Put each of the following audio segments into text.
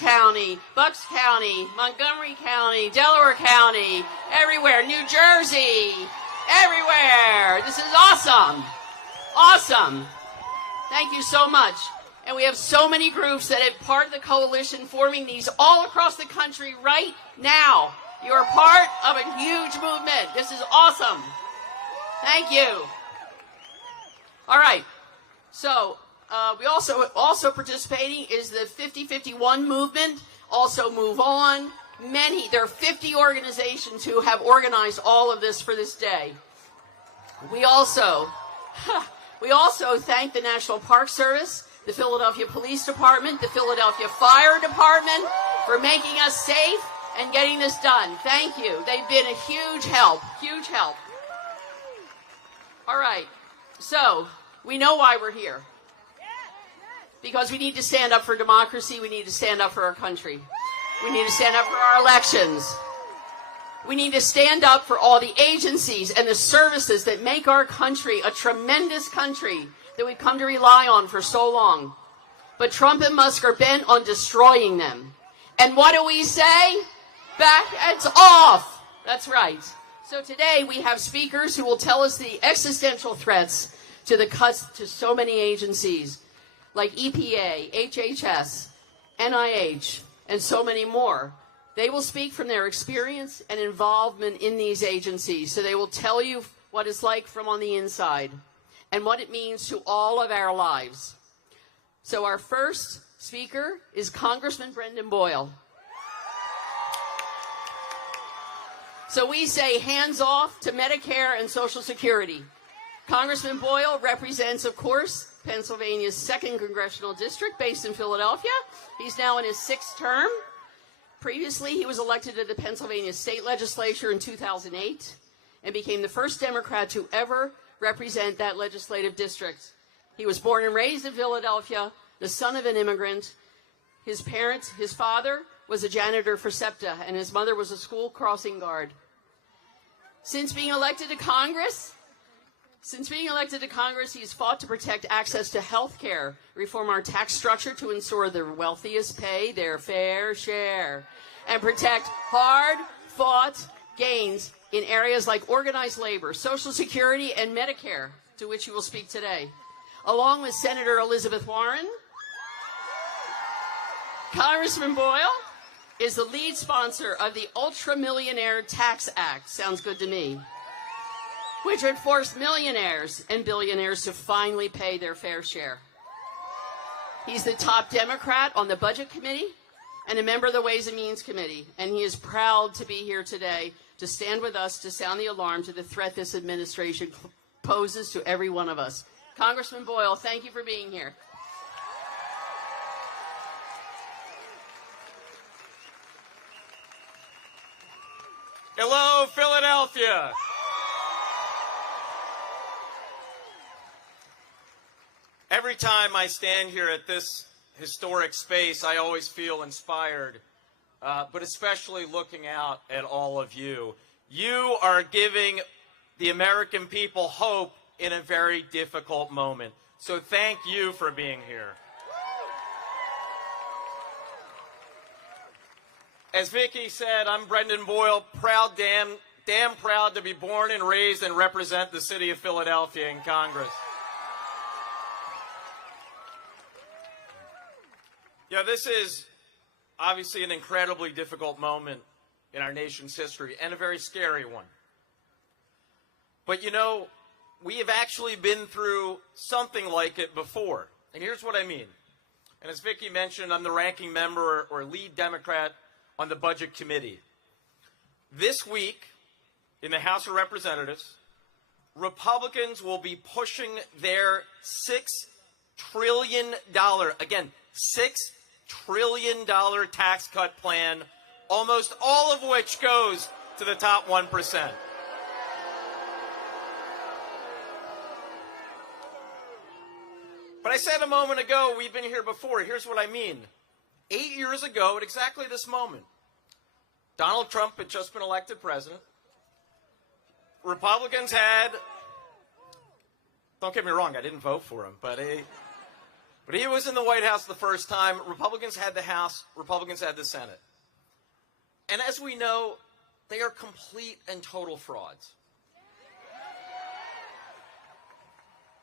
County, Bucks County, Montgomery County, Delaware County, everywhere, New Jersey, everywhere. This is awesome. Awesome. Thank you so much. And we have so many groups that are part of the coalition forming these all across the country right now. You are part of a huge movement. This is awesome. Thank you. All right. So we also participating is the 5051 movement. Also Move On. There are 50 organizations who have organized all of this for this day. We also thank the National Park Service, the Philadelphia Police Department, the Philadelphia Fire Department for making us safe and getting this done. Thank you. They've been a huge help. Huge help. All right. So we know why we're here. Because we need to stand up for democracy. We need to stand up for our country. We need to stand up for our elections. We need to stand up for all the agencies and the services that make our country a tremendous country that we've come to rely on for so long. But Trump and Musk are bent on destroying them. And what do we say? It's off. That's right. So today we have speakers who will tell us the existential threats to the cuts to so many agencies like EPA, HHS, NIH, and so many more. They will speak from their experience and involvement in these agencies. So they will tell you what it's like from on the inside and what it means to all of our lives. So our first speaker is Congressman Brendan Boyle. So we say hands off to Medicare and Social Security. Congressman Boyle represents, of course, Pennsylvania's 2nd Congressional District based in Philadelphia. He's now in his 6th term. Previously, he was elected to the Pennsylvania State Legislature in 2008 and became the first Democrat to ever represent that legislative district. He was born and raised in Philadelphia, the son of an immigrant. His father was a janitor for SEPTA, and his mother was a school crossing guard. Since being elected to Congress, he's fought to protect access to health care, reform our tax structure to ensure the wealthiest pay their fair share, and protect hard-fought gains in areas like organized labor, Social Security, and Medicare, to which he will speak today. Along with Senator Elizabeth Warren, Congressman Boyle is the lead sponsor of the Ultra-Millionaire Tax Act. Sounds good to me. Which would force millionaires and billionaires to finally pay their fair share. He's the top Democrat on the Budget Committee and a member of the Ways and Means Committee, and he is proud to be here today to stand with us to sound the alarm to the threat this administration poses to every one of us. Congressman Boyle, thank you for being here. Hello, Philadelphia. Every time I stand here at this historic space, I always feel inspired, but especially looking out at all of you. You are giving the American people hope in a very difficult moment. So thank you for being here. As Vicki said, I'm Brendan Boyle, damn proud to be born and raised and represent the city of Philadelphia in Congress. Yeah, this is obviously an incredibly difficult moment in our nation's history and a very scary one. But you know, we have actually been through something like it before. And here's what I mean. And as Vicki mentioned, I'm the ranking member or lead Democrat on the Budget Committee. This week, in the House of Representatives, Republicans will be pushing their $6 trillion, again, $6 trillion tax cut plan, almost all of which goes to the top 1%. But I said a moment ago, we've been here before. Here's what I mean. 8 years ago, at exactly this moment, Donald Trump had just been elected president. Republicans had, don't get me wrong, I didn't vote for him, but But he was in the White House the first time. Republicans had the House. Republicans had the Senate. And as we know, they are complete and total frauds.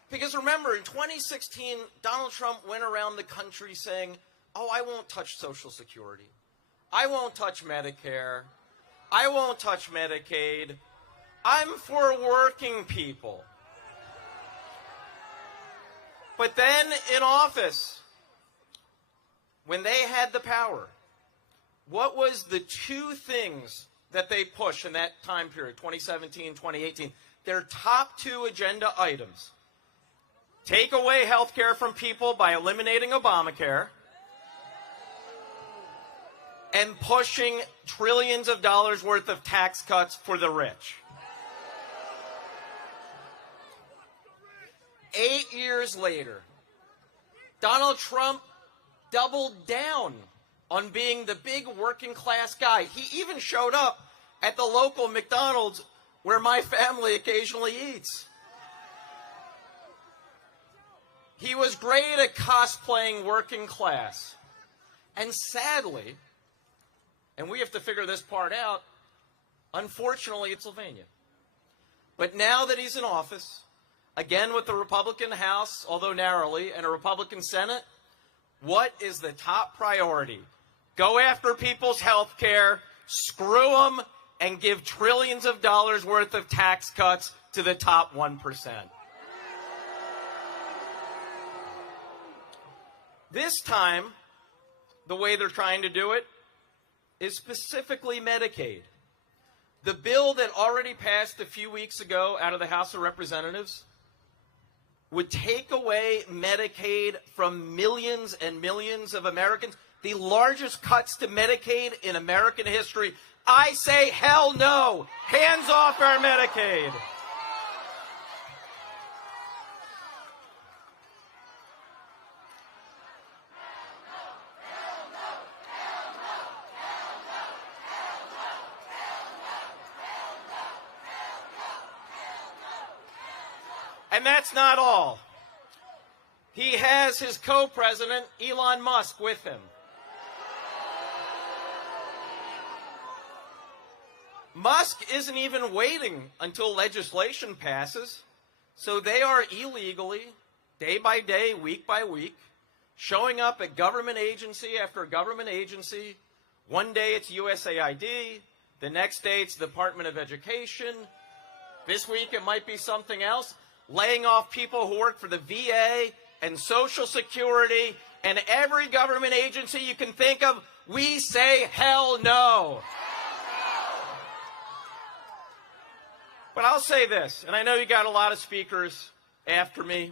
Because remember, in 2016, Donald Trump went around the country saying, oh, I won't touch Social Security. I won't touch Medicare. I won't touch Medicaid. I'm for working people. But then in office, when they had the power, what was the two things that they pushed in that time period, 2017, 2018? Their top two agenda items: take away health care from people by eliminating Obamacare, and pushing trillions of dollars worth of tax cuts for the rich. 8 years later, Donald Trump doubled down on being the big working class guy. He even showed up at the local McDonald's where my family occasionally eats. He was great at cosplaying working class. And sadly, and we have to figure this part out, unfortunately, it's Pennsylvania. But now that he's in office, again with the Republican House, although narrowly, and a Republican Senate, what is the top priority? Go after people's health care, screw them, and give trillions of dollars worth of tax cuts to the top 1%. This time, the way they're trying to do it is specifically Medicaid. The bill that already passed a few weeks ago out of the House of Representatives would take away Medicaid from millions and millions of Americans, the largest cuts to Medicaid in American history. I say hell no. Hands off our Medicaid. And that's not all. He has his co-president, Elon Musk, with him. Musk isn't even waiting until legislation passes, so they are illegally, day by day, week by week, showing up at government agency after government agency. One day it's USAID, the next day it's the Department of Education. This week it might be something else. Laying off people who work for the VA and Social Security and every government agency you can think of. We say hell no. But I'll say this, and I know you got a lot of speakers after me,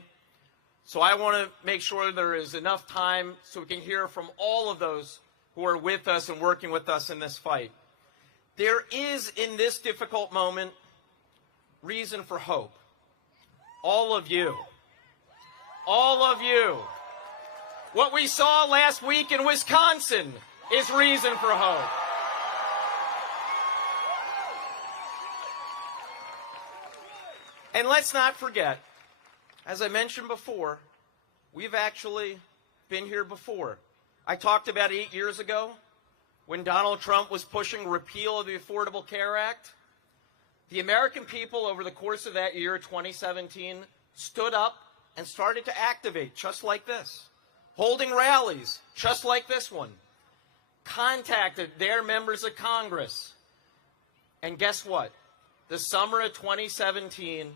so I want to make sure there is enough time so we can hear from all of those who are with us and working with us in this fight. There is, in this difficult moment, reason for hope. All of you. All of you. What we saw last week in Wisconsin is reason for hope. And let's not forget, as I mentioned before, we've actually been here before. I talked about 8 years ago when Donald Trump was pushing repeal of the Affordable Care Act. The American people over the course of that year, 2017, stood up and started to activate just like this, holding rallies just like this one, contacted their members of Congress. And guess what? The summer of 2017,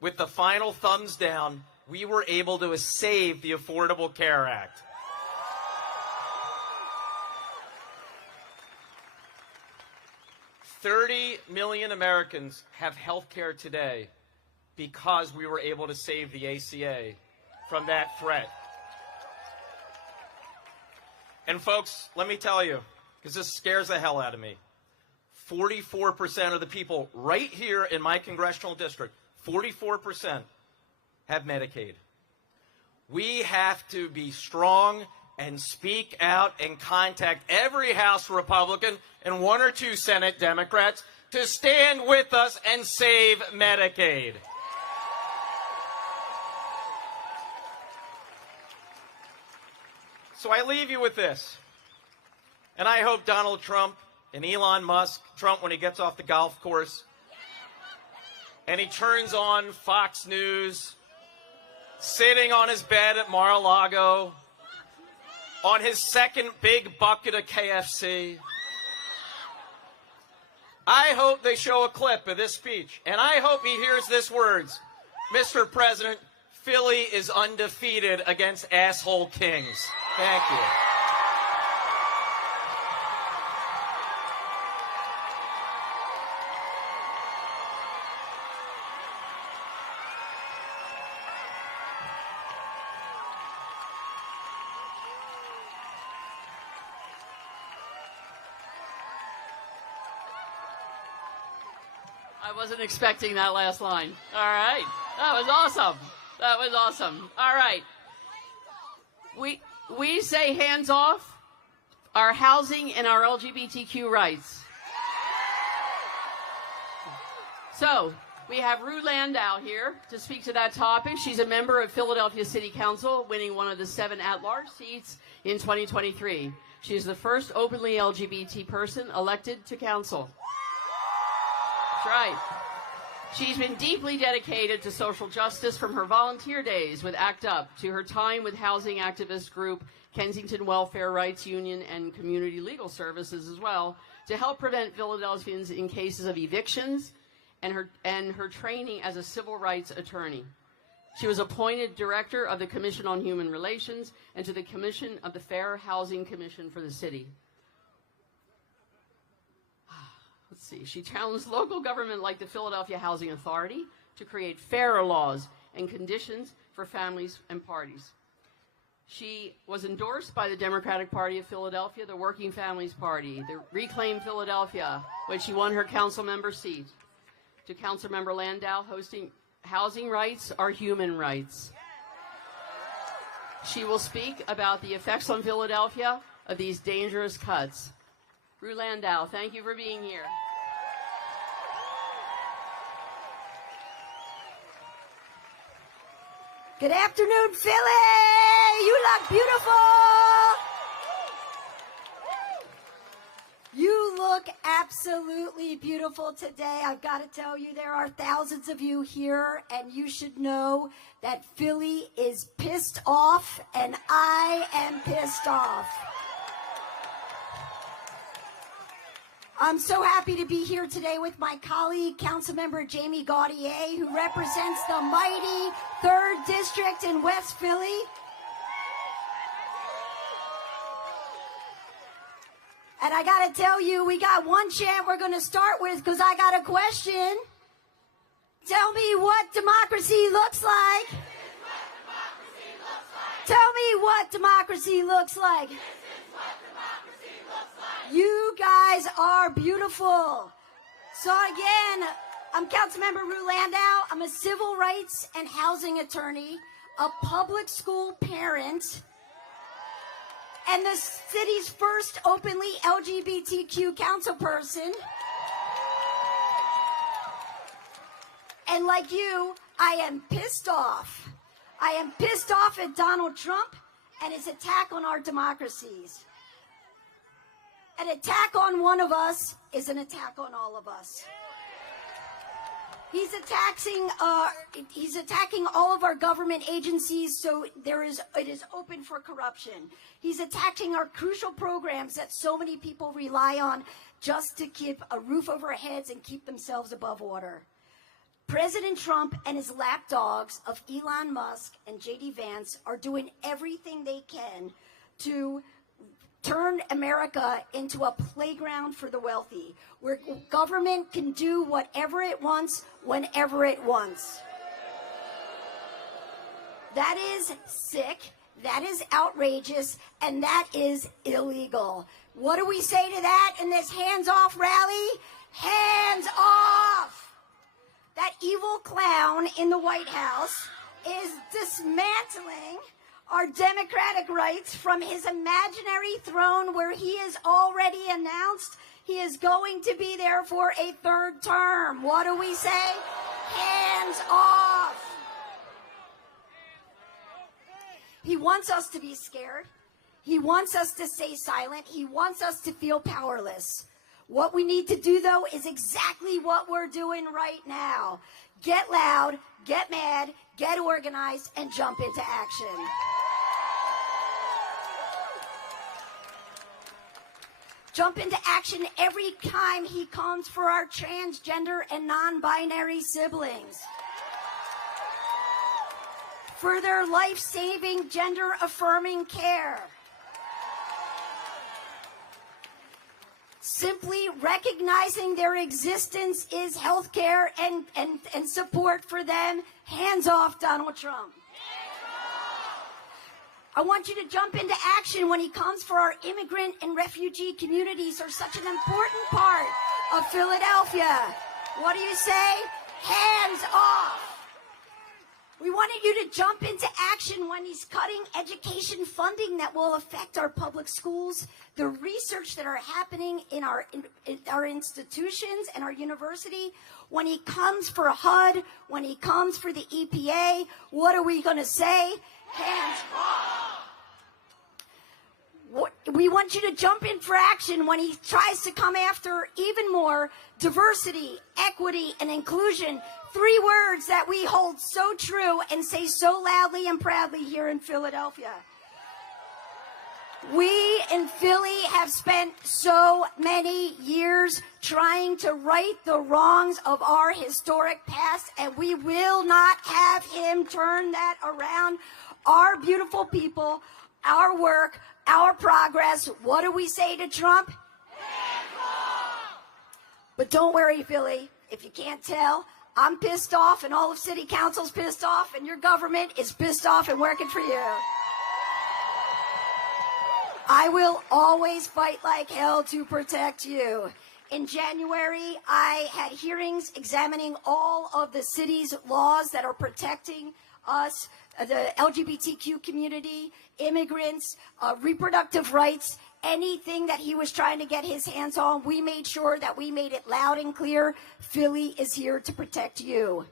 with the final thumbs down, we were able to save the Affordable Care Act. $30 million Americans have health care today because we were able to save the ACA from that threat. And folks, let me tell you, because this scares the hell out of me, 44% of the people right here in my congressional district, 44% have Medicaid. We have to be strong and speak out and contact every House Republican and 1 or 2 Senate Democrats to stand with us and save Medicaid. So I leave you with this. And I hope Donald Trump and Elon Musk, Trump when he gets off the golf course, and he turns on Fox News, sitting on his bed at Mar-a-Lago, on his second big bucket of KFC. I hope they show a clip of this speech, and I hope he hears these words. Mr. President, Philly is undefeated against asshole kings. Thank you. I wasn't expecting that last line. All right. That was awesome. That was awesome. All right. We say hands off our housing and our LGBTQ rights. So we have Rue Landau here to speak to that topic. She's a member of Philadelphia City Council, winning one of the 7 at-large seats in 2023. She is the first openly LGBT person elected to council. That's right. She's been deeply dedicated to social justice from her volunteer days with ACT UP to her time with housing activist group Kensington Welfare Rights Union and Community Legal Services as well, to help prevent Philadelphians in cases of evictions, and her training as a civil rights attorney. She was appointed director of the Commission on Human Relations and to the Commission of the Fair Housing Commission for the city. Let's see. She challenged local government like the Philadelphia Housing Authority to create fairer laws and conditions for families and parties. She was endorsed by the Democratic Party of Philadelphia, the Working Families Party, the Reclaim Philadelphia, when she won her council member seat. To Councilmember Landau, hosting Housing Rights Are Human Rights. She will speak about the effects on Philadelphia of these dangerous cuts. Rue Landau, thank you for being here. Good afternoon, Philly! You look beautiful! You look absolutely beautiful today. I've got to tell you, there are thousands of you here, and you should know that Philly is pissed off, and I am pissed off. I'm so happy to be here today with my colleague, Councilmember Jamie Gaudier, who represents the mighty 3rd District in West Philly. And I got to tell you, we got one chant we're going to start with because I got a question. Tell me what democracy looks like. Tell me what democracy looks like. You guys are beautiful. So again, I'm Councilmember Rue Landau. I'm a civil rights and housing attorney, a public school parent, and the city's first openly LGBTQ councilperson. And like you, I am pissed off. I am pissed off at Donald Trump and his attack on our democracies. An attack on one of us is an attack on all of us. He's attacking all of our government agencies, so it is open for corruption. He's attacking our crucial programs that so many people rely on just to keep a roof over their heads and keep themselves above water. President Trump and his lapdogs of Elon Musk and J.D. Vance are doing everything they can to turn America into a playground for the wealthy, where government can do whatever it wants, whenever it wants. That is sick, that is outrageous, and that is illegal. What do we say to that in this hands-off rally? Hands off! That evil clown in the White House is dismantling our democratic rights from his imaginary throne, where he has already announced he is going to be there for a 3rd term. What do we say? Hands off. He wants us to be scared. He wants us to stay silent. He wants us to feel powerless. What we need to do, though, is exactly what we're doing right now. Get loud, get mad, get organized, and jump into action. Jump into action every time he comes for our transgender and non-binary siblings. For their life-saving, gender-affirming care. Simply recognizing their existence is health care and support for them. Hands off, Donald Trump. I want you to jump into action when he comes for our immigrant and refugee communities are such an important part of Philadelphia. What do you say? Hands off. We wanted you to jump into action when he's cutting education funding that will affect our public schools, the research that are happening in our institutions and our university. When he comes for HUD, when he comes for the EPA, what are we going to say? Hands off. We want you to jump in for action when he tries to come after even more diversity, equity, and inclusion. 3 words that we hold so true and say so loudly and proudly here in Philadelphia. We in Philly have spent so many years trying to right the wrongs of our historic past, and we will not have him turn that around. Our beautiful people, our work, our progress. What do we say to Trump? But don't worry, Philly. If you can't tell, I'm pissed off, and all of City Council's pissed off, and your government is pissed off and working for you. I will always fight like hell to protect you. In January, I had hearings examining all of the city's laws that are protecting us, the LGBTQ community, immigrants, reproductive rights, anything that he was trying to get his hands on. We made sure that we made it loud and clear. Philly is here to protect you.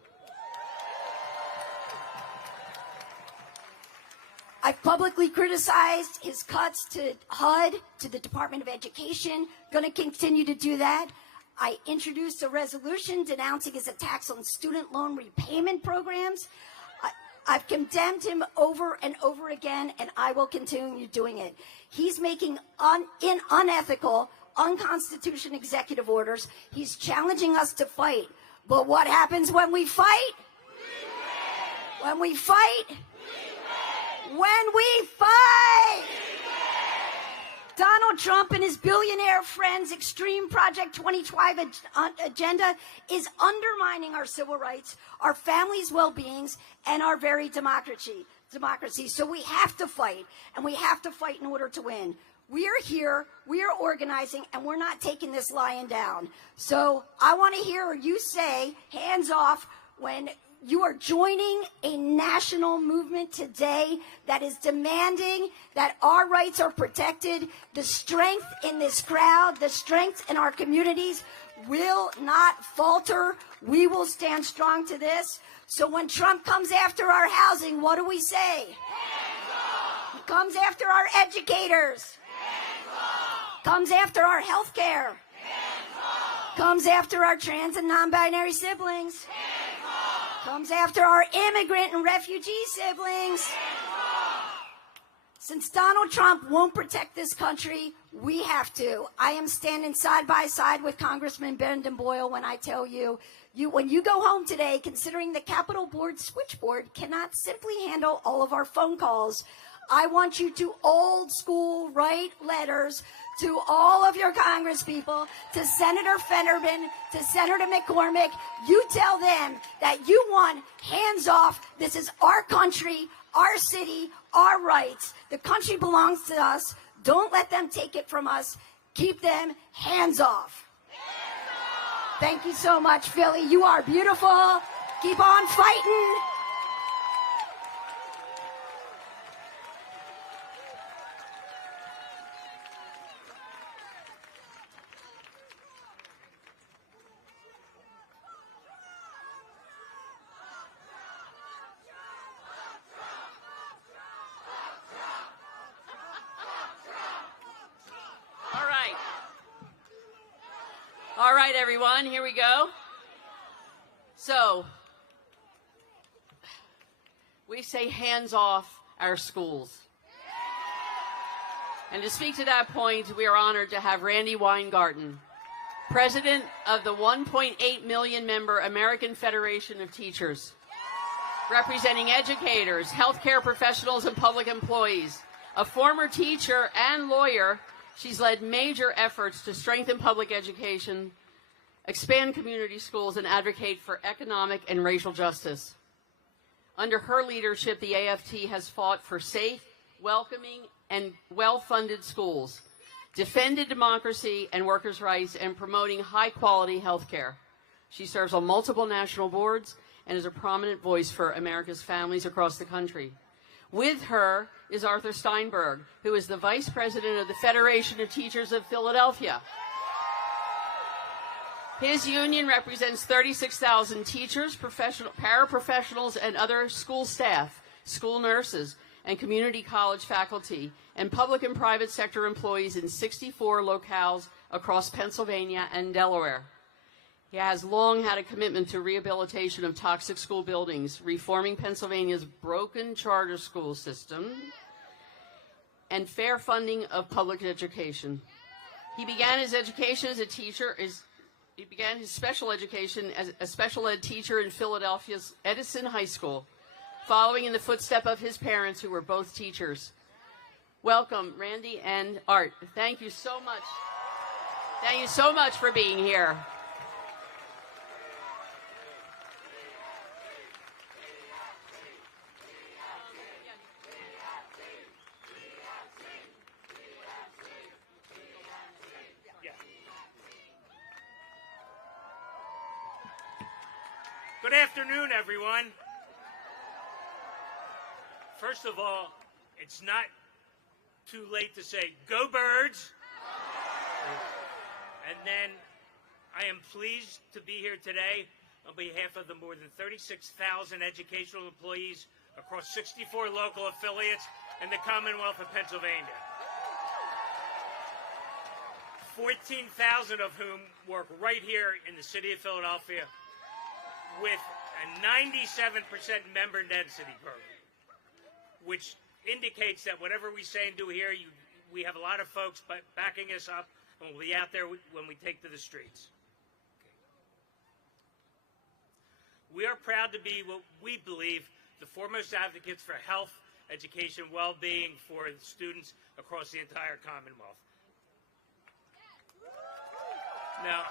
I've publicly criticized his cuts to HUD, to the Department of Education. Going to continue to do that. I introduced a resolution denouncing his attacks on student loan repayment programs. I've condemned him over and over again, and I will continue doing it. He's making unethical, unconstitutional executive orders. He's challenging us to fight. But what happens when we fight? We win. When we fight? We win. When we fight! Donald Trump and his billionaire friends' extreme Project 2025 agenda is undermining our civil rights, our families' well-beings, and our very democracy. So we have to fight, and we have to fight in order to win. We are here, we are organizing, and we're not taking this lying down. So I want to hear you say, hands off, when you are joining a national movement today that is demanding that our rights are protected. The strength in this crowd, the strength in our communities will not falter. We will stand strong to this. So when Trump comes after our housing, what do we say? He comes after our educators. Comes after our health care. Comes after our trans and non-binary siblings. Comes after our immigrant and refugee siblings. Since Donald Trump won't protect this country, we have to. I am standing side by side with Congressman Brendan Boyle when I tell you, when you go home today, considering the Capitol Board switchboard cannot simply handle all of our phone calls, I want you to old school write letters to all of your congresspeople, to Senator Fetterman, to Senator McCormick. You tell them that you want hands off. This is our country, our city, our rights. The country belongs to us. Don't let them take it from us. Keep them hands off. Thank you so much, Philly. You are beautiful. Keep on fighting. All right, everyone, here we go. So, we say hands off our schools. And to speak to that point, we are honored to have Randi Weingarten, president of the 1.8 million member American Federation of Teachers, representing educators, healthcare professionals, and public employees. A former teacher and lawyer, she's led major efforts to strengthen public education, expand community schools, and advocate for economic and racial justice. Under her leadership, the AFT has fought for safe, welcoming, and well-funded schools, defended democracy and workers' rights, and promoting high-quality health care. She serves on multiple national boards and is a prominent voice for America's families across the country. With her is Arthur Steinberg, who is the vice president of the Federation of Teachers of Philadelphia. His union represents 36,000 teachers, paraprofessionals, and other school staff, school nurses, and community college faculty, and public and private sector employees in 64 locales across Pennsylvania and Delaware. He has long had a commitment to rehabilitation of toxic school buildings, reforming Pennsylvania's broken charter school system, and fair funding of public education. He began his education as a teacher. He began his special education as a special ed teacher in Philadelphia's Edison High School, following in the footsteps of his parents, who were both teachers. Welcome, Randi and Art. Thank you so much. Thank you so much for being here. Good afternoon, everyone. First of all, it's not too late to say, "Go Birds!" And then I am pleased to be here today on behalf of the more than 36,000 educational employees across 64 local affiliates in the Commonwealth of Pennsylvania. 14,000 of whom work right here in the city of Philadelphia, with a 97% member density program, which indicates that whatever we say and do here, we have a lot of folks backing us up, and we'll be out there when we take to the streets. We are proud to be what we believe the foremost advocates for health, education, well-being for the students across the entire Commonwealth. Now,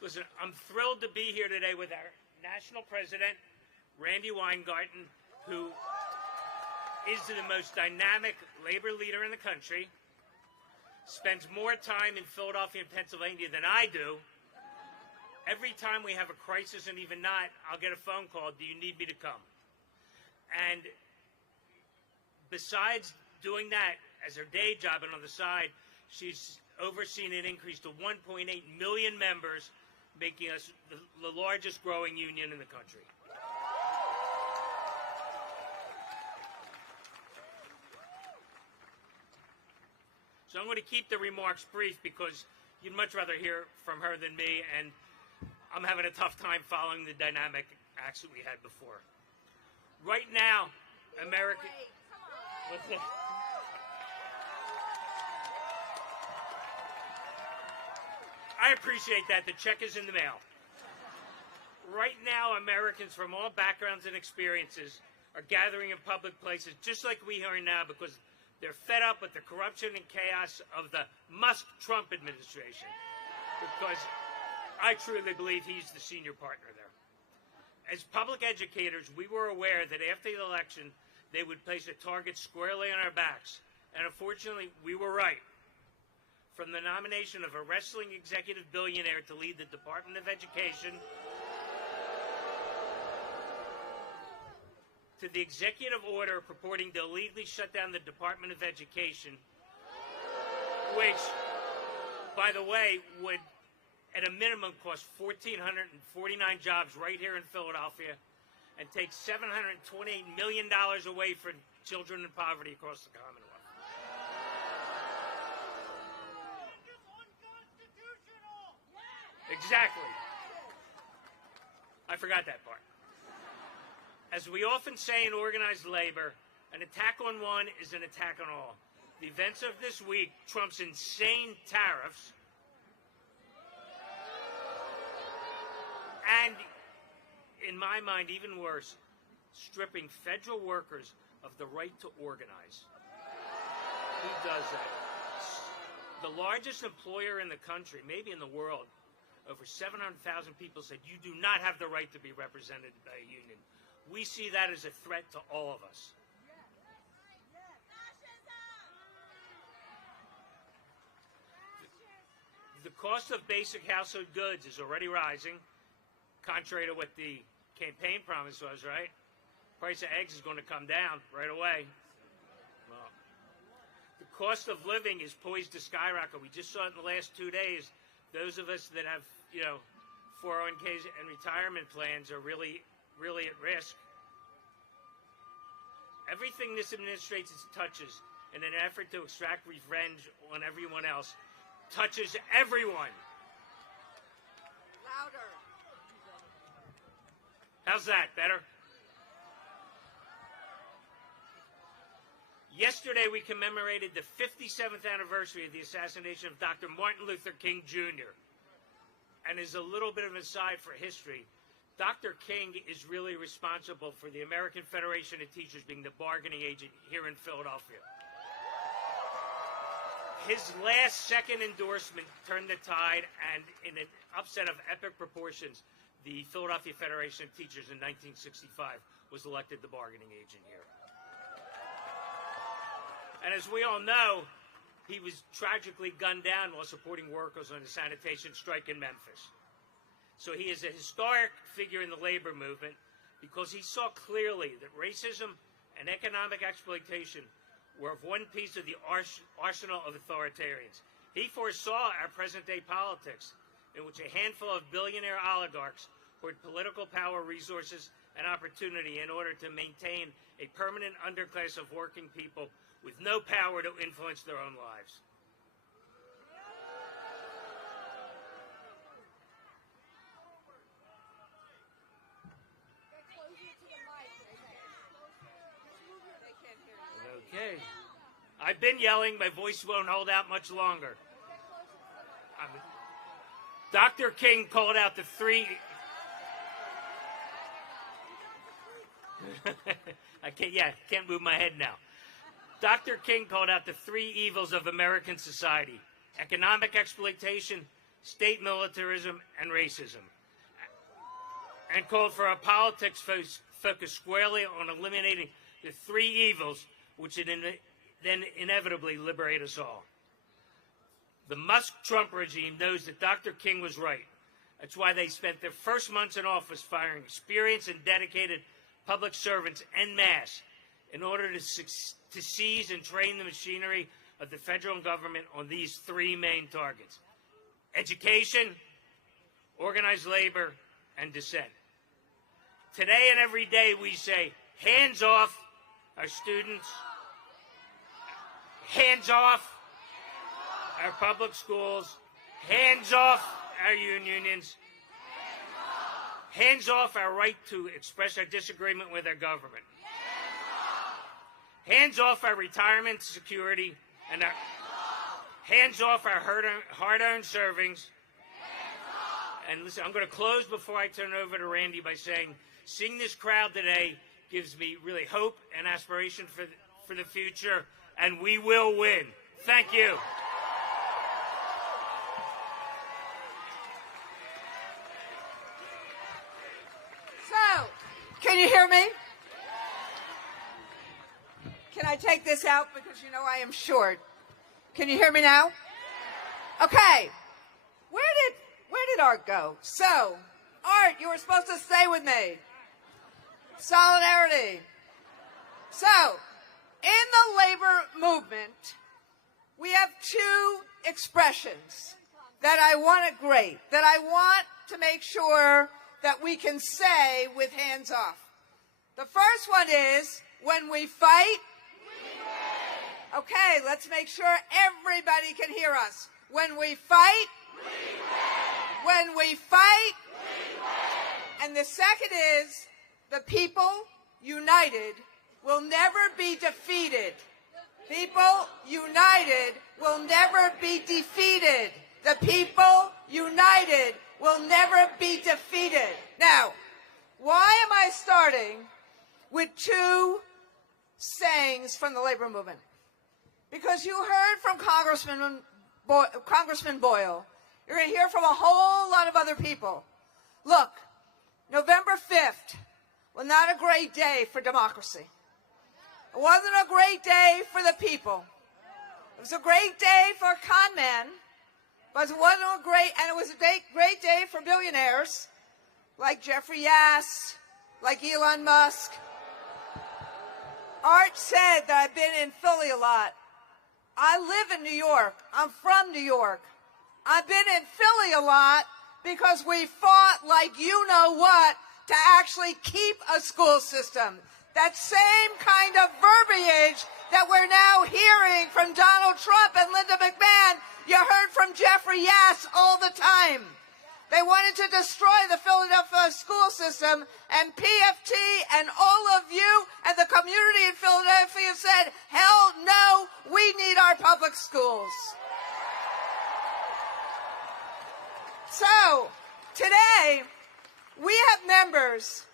listen, I'm thrilled to be here today with our national president, Randi Weingarten, who is the most dynamic labor leader in the country, spends more time in Philadelphia and Pennsylvania than I do. Every time we have a crisis, and even not, I'll get a phone call, "Do you need me to come?" And besides doing that as her day job and on the side, she's overseen an increase to 1.8 million members, making us the largest growing union in the country. So I'm going to keep the remarks brief because you'd much rather hear from her than me, and I'm having a tough time following the dynamic acts that we had before. Right now, America... What's that? I appreciate that. The check is in the mail. Right now, Americans from all backgrounds and experiences are gathering in public places, just like we are now, because they're fed up with the corruption and chaos of the Musk-Trump administration. Because I truly believe he's the senior partner there. As public educators, we were aware that after the election, they would place a target squarely on our backs. And unfortunately, we were right. From the nomination of a wrestling executive billionaire to lead the Department of Education, to the executive order purporting to illegally shut down the Department of Education, which, by the way, would at a minimum cost 1,449 jobs right here in Philadelphia and take $728 million away from children in poverty across the Commonwealth. Exactly. I forgot that part. As we often say in organized labor, an attack on one is an attack on all. The events of this week, Trump's insane tariffs, and, in my mind, even worse, stripping federal workers of the right to organize. Who does that? The largest employer in the country, maybe in the world, over 700,000 people said, you do not have the right to be represented by a union. We see that as a threat to all of us. The cost of basic household goods is already rising, contrary to what the campaign promise was, right? Price of eggs is going to come down right away. Well, the cost of living is poised to skyrocket. We just saw it in the last 2 days. Those of us that have, 401ks and retirement plans are really at risk. Everything this administration touches in an effort to extract revenge on everyone else touches everyone. Louder. How's that? Better? Yesterday, we commemorated the 57th anniversary of the assassination of Dr. Martin Luther King, Jr. And as a little bit of an aside for history, Dr. King is really responsible for the American Federation of Teachers being the bargaining agent here in Philadelphia. His last second endorsement turned the tide, and in an upset of epic proportions, the Philadelphia Federation of Teachers in 1965 was elected the bargaining agent here. And as we all know, he was tragically gunned down while supporting workers on a sanitation strike in Memphis. So he is a historic figure in the labor movement because he saw clearly that racism and economic exploitation were of one piece of the arsenal of authoritarians. He foresaw our present-day politics, in which a handful of billionaire oligarchs hoard political power, resources, and opportunity in order to maintain a permanent underclass of working people with no power to influence their own lives. Okay. I've been yelling. My voice won't hold out much longer. Dr. King called out the three... I can't move my head now. Dr. King called out the three evils of American society: economic exploitation, state militarism, and racism, and called for a politics focused squarely on eliminating the three evils, which would then inevitably liberate us all. The Musk-Trump regime knows that Dr. King was right. That's why they spent their first months in office firing experienced and dedicated public servants en masse in order to seize and train the machinery of the federal government on these three main targets: education, organized labor, and dissent. Today and every day we say, hands off our students, hands off our public schools, hands off our unions, hands off our right to express our disagreement with our government, hands off our retirement security, and our hands off our hard-earned savings. And listen, I'm going to close before I turn it over to Randy by saying, seeing this crowd today gives me really hope and aspiration for the future, and we will win. Thank you. So, can you hear me? Can I take this out because you know I am short? Can you hear me now? Okay. Where did Art go? So, Art, you were supposed to stay with me. Solidarity. So, in the labor movement, we have two expressions that I want to make sure that we can say with hands off. The first one is, when we fight, we win. Okay, let's make sure everybody can hear us. When we fight, we win. When we fight. And the second is, the people united will never be defeated. People united will never be defeated. The people united will never be defeated. Now, why am I starting with two sayings from the labor movement? Because you heard from Congressman Boyle. You're going to hear from a whole lot of other people. Look, November 5th was not a great day for democracy. It wasn't a great day for the people. It was a great day for con men, but it wasn't a great, and it was a great day for billionaires like Jeffrey Yass, like Elon Musk. Art said that I've been in Philly a lot. I live in New York. I'm from New York. I've been in Philly a lot because we fought like you know what to actually keep a school system. That same kind of verbiage that we're now hearing from Donald Trump and Linda McMahon, you heard from Jeffrey Yass all the time. They wanted to destroy the Philadelphia school system, and PFT and all of you and the community in Philadelphia said, hell no, we need our public schools. So, today, we have members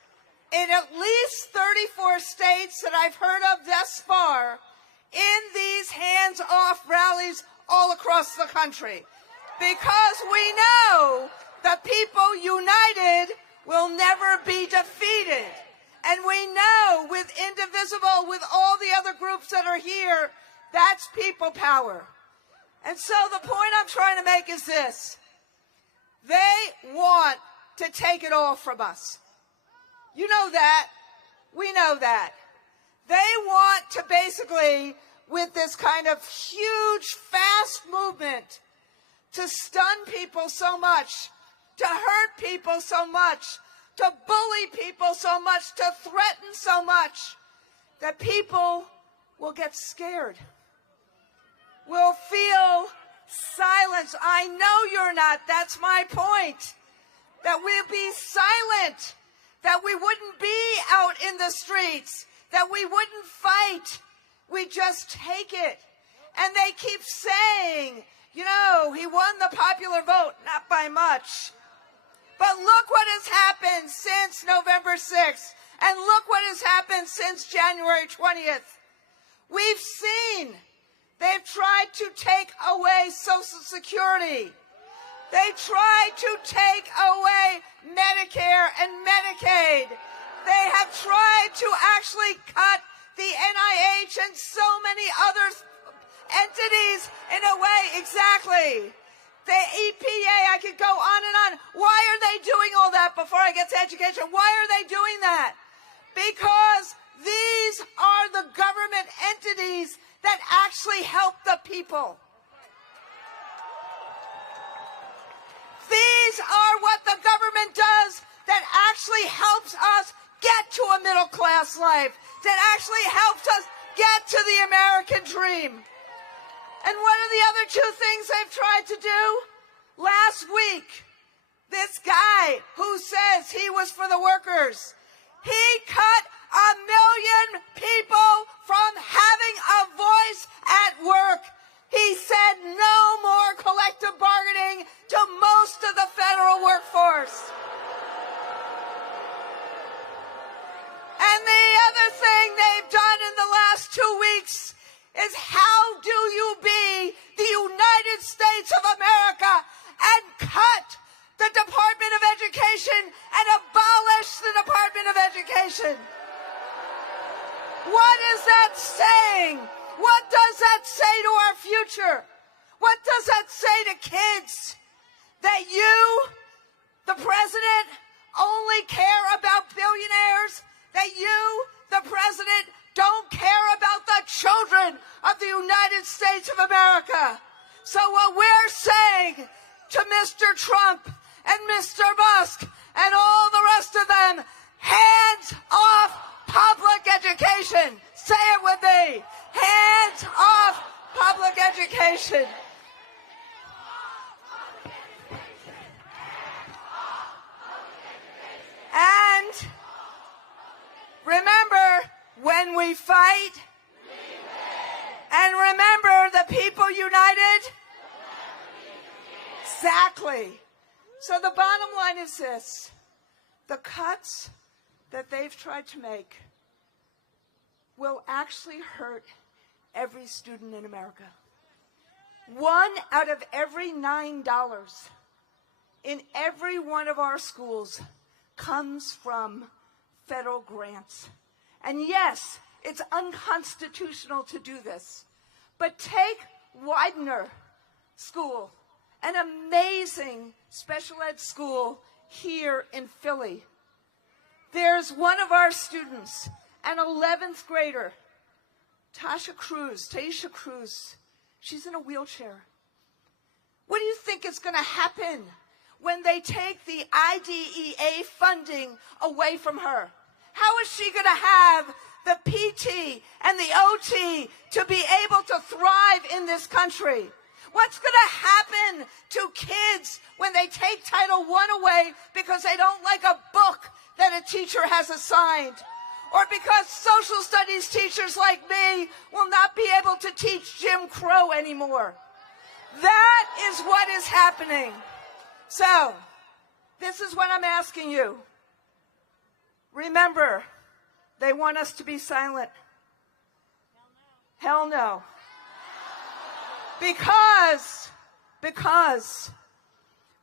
in at least 34 states that I've heard of thus far in these hands-off rallies all across the country. Because we know the people united will never be defeated. And we know with Indivisible, with all the other groups that are here, that's people power. And so the point I'm trying to make is this. They want to take it all from us. You know that. We know that. They want to basically, with this kind of huge, fast movement, to stun people so much, to hurt people so much, to bully people so much, to threaten so much, that people will get scared, will feel silence. I know you're not. That's my point. That we'll be silent, that we wouldn't be out in the streets, that we wouldn't fight. We just take it. And they keep saying, you know, he won the popular vote, not by much. But look what has happened since November 6th, and look what has happened since January 20th. We've seen they've tried to take away Social Security. They tried to take away Medicare and Medicaid. They have tried to actually cut the NIH and so many other entities in a way. Exactly. The EPA, I could go on and on. Why are they doing all that before I get to education? Why are they doing that? Because these are the government entities that actually help the people. These are what the government does that actually helps us get to a middle class life, that actually helps us get to the American dream. And what are the other two things they've tried to do? Last week, this guy who says he was for the workers, he cut 1 million people from having a voice at work. He said no more collective bargaining to most of the federal workforce. And the other thing they've done in the last 2 weeks is how do you be the United States of America and cut the Department of Education and abolish the Department of Education? What is that saying? What does that say to our future? What does that say to kids? That you, the president, only care about billionaires? That you, the president, don't care about the children of the United States of America? So what we're saying to Mr. Trump and Mr. Musk and all the rest of them, hands off public education. Say it with me. Hands off public education. we fight, and remember, the people united. Exactly. So the bottom line is this. The cuts that they've tried to make will actually hurt every student in America. 1 out of every $9 in every one of our schools comes from federal grants. And yes, it's unconstitutional to do this. But take Widener School, an amazing special ed school here in Philly. There's one of our students, an 11th grader, Taisha Cruz. She's in a wheelchair. What do you think is going to happen when they take the IDEA funding away from her? How is she going to have the PT and the OT to be able to thrive in this country? What's going to happen to kids when they take Title I away because they don't like a book that a teacher has assigned? Or because social studies teachers like me will not be able to teach Jim Crow anymore? That is what is happening. So, this is what I'm asking you. Remember, they want us to be silent. Hell no. Because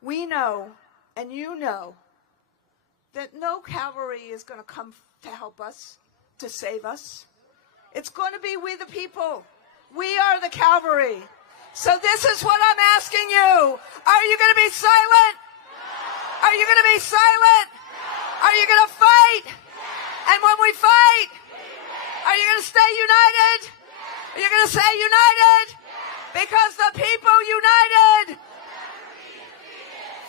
we know, and you know, that no cavalry is going to come to help us, to save us. It's going to be we the people. We are the cavalry. So this is what I'm asking you. Are you going to be silent? Are you going to be silent? Are you going to fight? And when we fight, are you going to stay united? Are you going to stay united? Because the people united.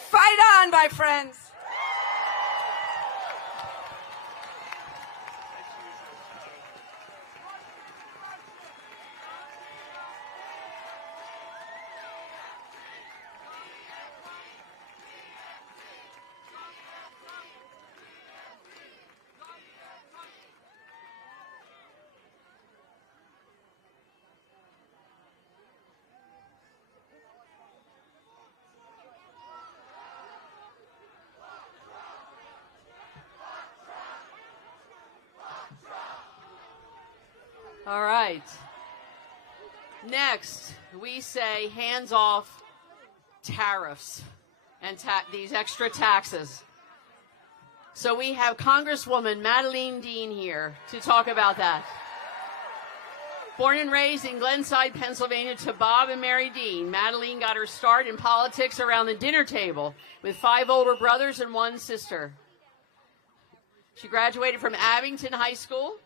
Fight on, my friends. All right. Next, we say hands off tariffs and these extra taxes. So we have Congresswoman Madeleine Dean here to talk about that. Born and raised in Glenside, Pennsylvania, to Bob and Mary Dean, Madeleine got her start in politics around the dinner table with 5 older brothers and 1 sister. She graduated from Abington High School.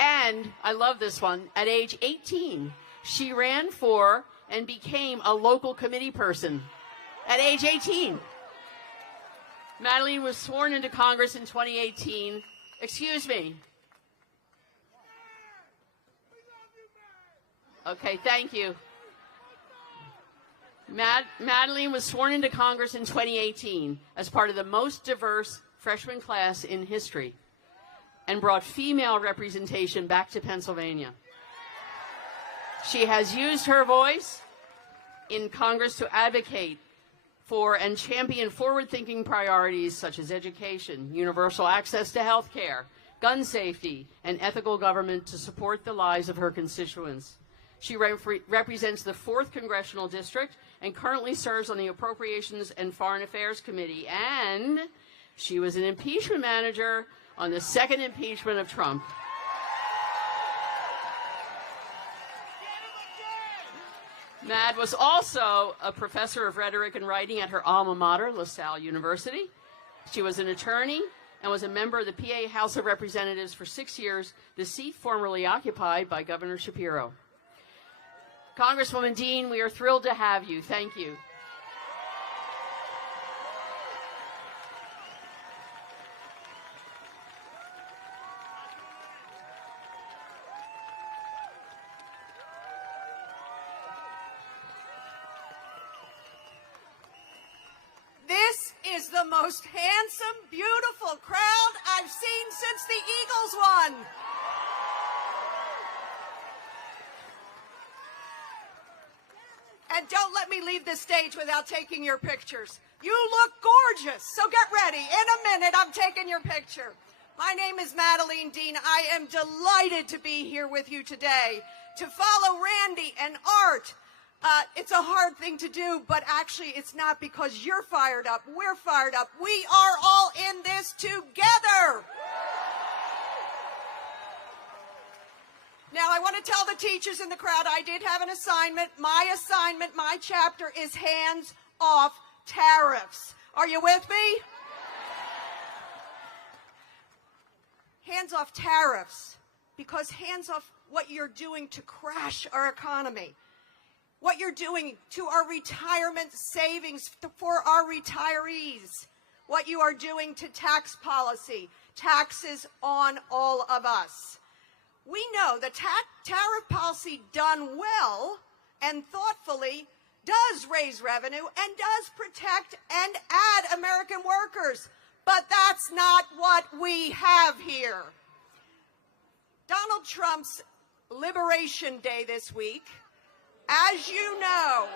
And I love this one, at age 18, she ran for and became a local committee person at age 18. Madeleine was sworn into Congress in 2018. Excuse me. Okay, thank you. Madeleine was sworn into Congress in 2018 as part of the most diverse freshman class in history, and brought female representation back to Pennsylvania. She has used her voice in Congress to advocate for and champion forward-thinking priorities such as education, universal access to health care, gun safety, and ethical government to support the lives of her constituents. She represents the 4th Congressional District and currently serves on the Appropriations and Foreign Affairs Committee, and she was an impeachment manager on the 2nd impeachment of Trump. Mad was also a professor of rhetoric and writing at her alma mater, LaSalle University. She was an attorney and was a member of the PA House of Representatives for 6 years, the seat formerly occupied by Governor Shapiro. Congresswoman Dean, we are thrilled to have you. Thank you. Is the most handsome, beautiful crowd I've seen since the Eagles won. me leave this stage without taking your pictures. You look gorgeous, so get ready. In a minute, I'm taking your picture. My name is Madeline Dean. I am delighted to be here with you today to follow Randi and Art. It's a hard thing to do, but actually it's not, because you're fired up. We're fired up. We are all in this together. Now, I want to tell the teachers in the crowd, I did have an assignment. My assignment, my chapter is hands off tariffs. Are you with me? Hands off tariffs, because hands off what you're doing to crash our economy, what you're doing to our retirement savings for our retirees, what you are doing to tax policy, taxes on all of us. We know that tariff policy done well and thoughtfully does raise revenue and does protect and add American workers. But that's not what we have here. Donald Trump's Liberation Day this week, as you know,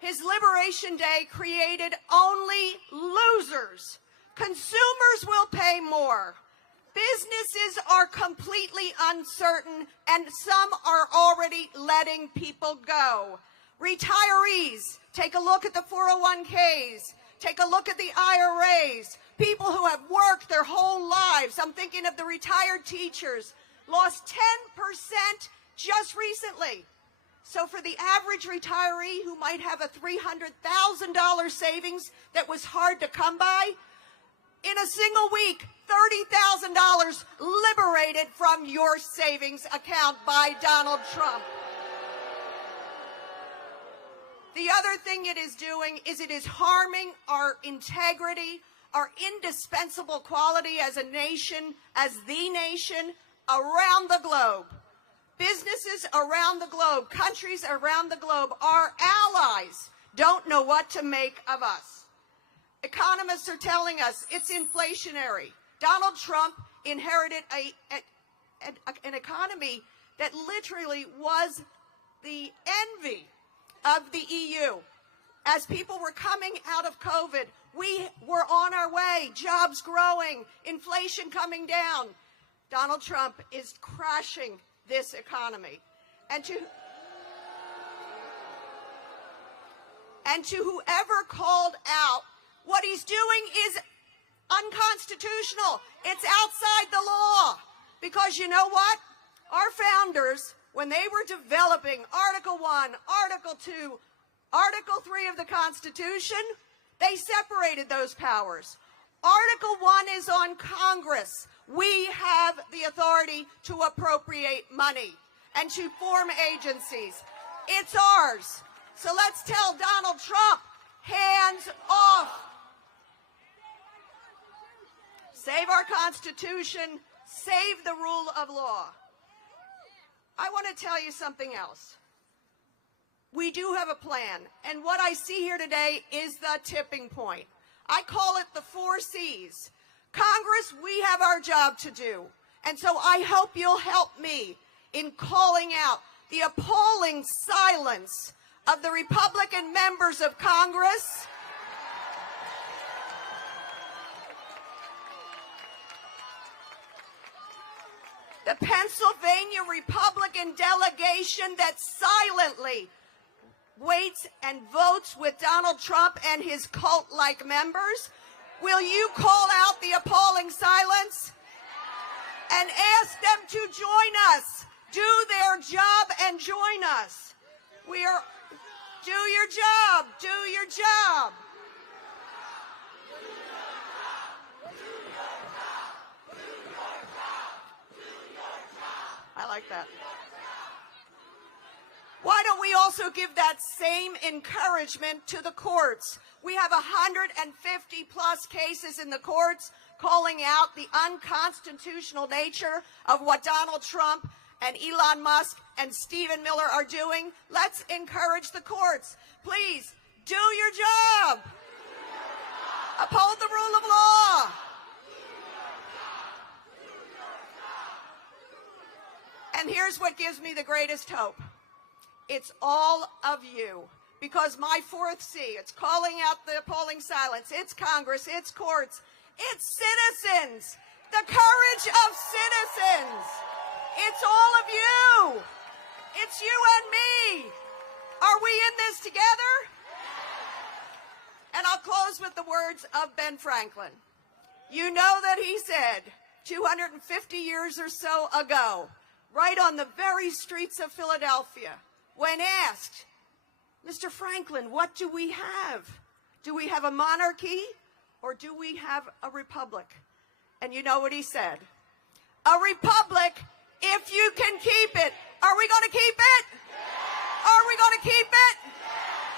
his Liberation Day created only losers. Consumers will pay more. Businesses are completely uncertain, and some are already letting people go. Retirees, take a look at the 401ks. Take a look at the IRAs. People who have worked their whole lives. I'm thinking of the retired teachers. Lost 10% just recently. So for the average retiree who might have a $300,000 savings that was hard to come by, in a single week, $30,000 liberated from your savings account by Donald Trump. The other thing it is doing is it is harming our integrity, our indispensable quality as a nation, as the nation around the globe. Businesses around the globe, countries around the globe, our allies don't know what to make of us. Economists are telling us it's inflationary. Donald Trump inherited an economy that literally was the envy of the EU. As people were coming out of COVID, we were on our way, jobs growing, inflation coming down. Donald Trump is crashing this economy. And to whoever called out, what he's doing is unconstitutional. It's outside the law. Because you know what? Our founders, when they were developing Article 1, Article 2, Article 3 of the Constitution, they separated those powers. Article 1 is on Congress. We have the authority to appropriate money and to form agencies. It's ours. So let's tell Donald Trump, hands off. Save our Constitution, save the rule of law. I want to tell you something else. We do have a plan, and what I see here today is the tipping point. I call it the 4 C's. Congress, we have our job to do, and so I hope you'll help me in calling out the appalling silence of the Republican members of Congress. The Pennsylvania Republican delegation that silently waits and votes with Donald Trump and his cult-like members. Will you call out the appalling silence and ask them to join us? Do their job and join us. Do your job. Do your job. I like that. Why don't we also give that same encouragement to the courts? We have 150 plus cases in the courts calling out the unconstitutional nature of what Donald Trump and Elon Musk and Stephen Miller are doing. Let's encourage the courts. Please, do your job. Uphold the rule of law. And here's what gives me the greatest hope. It's all of you. Because my fourth C, it's calling out the appalling silence. It's Congress, it's courts, it's citizens. The courage of citizens. It's all of you. It's you and me. Are we in this together? And I'll close with the words of Ben Franklin. You know that he said 250 years or so ago, right on the very streets of Philadelphia, when asked, Mr. Franklin, what do we have? Do we have a monarchy or do we have a republic? And you know what he said? A republic if you can keep it. Are we going to keep it? Are we going to keep it?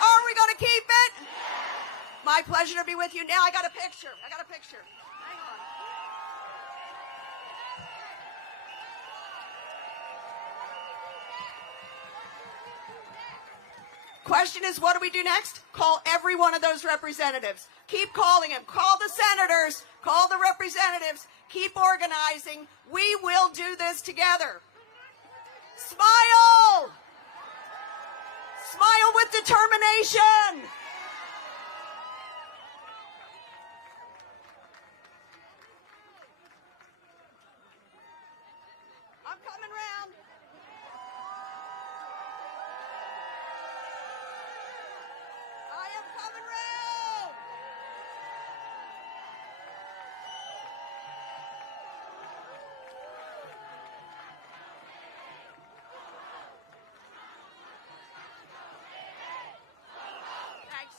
Are we going to keep it? My pleasure to be with you. Now I got a picture. Hang on. Question is, what do we do next? Call every one of those representatives. Keep calling them. Call the senators. Call the representatives. Keep organizing. We will do this together. Smile! Smile with determination! I'm coming round. I am coming round. Thanks.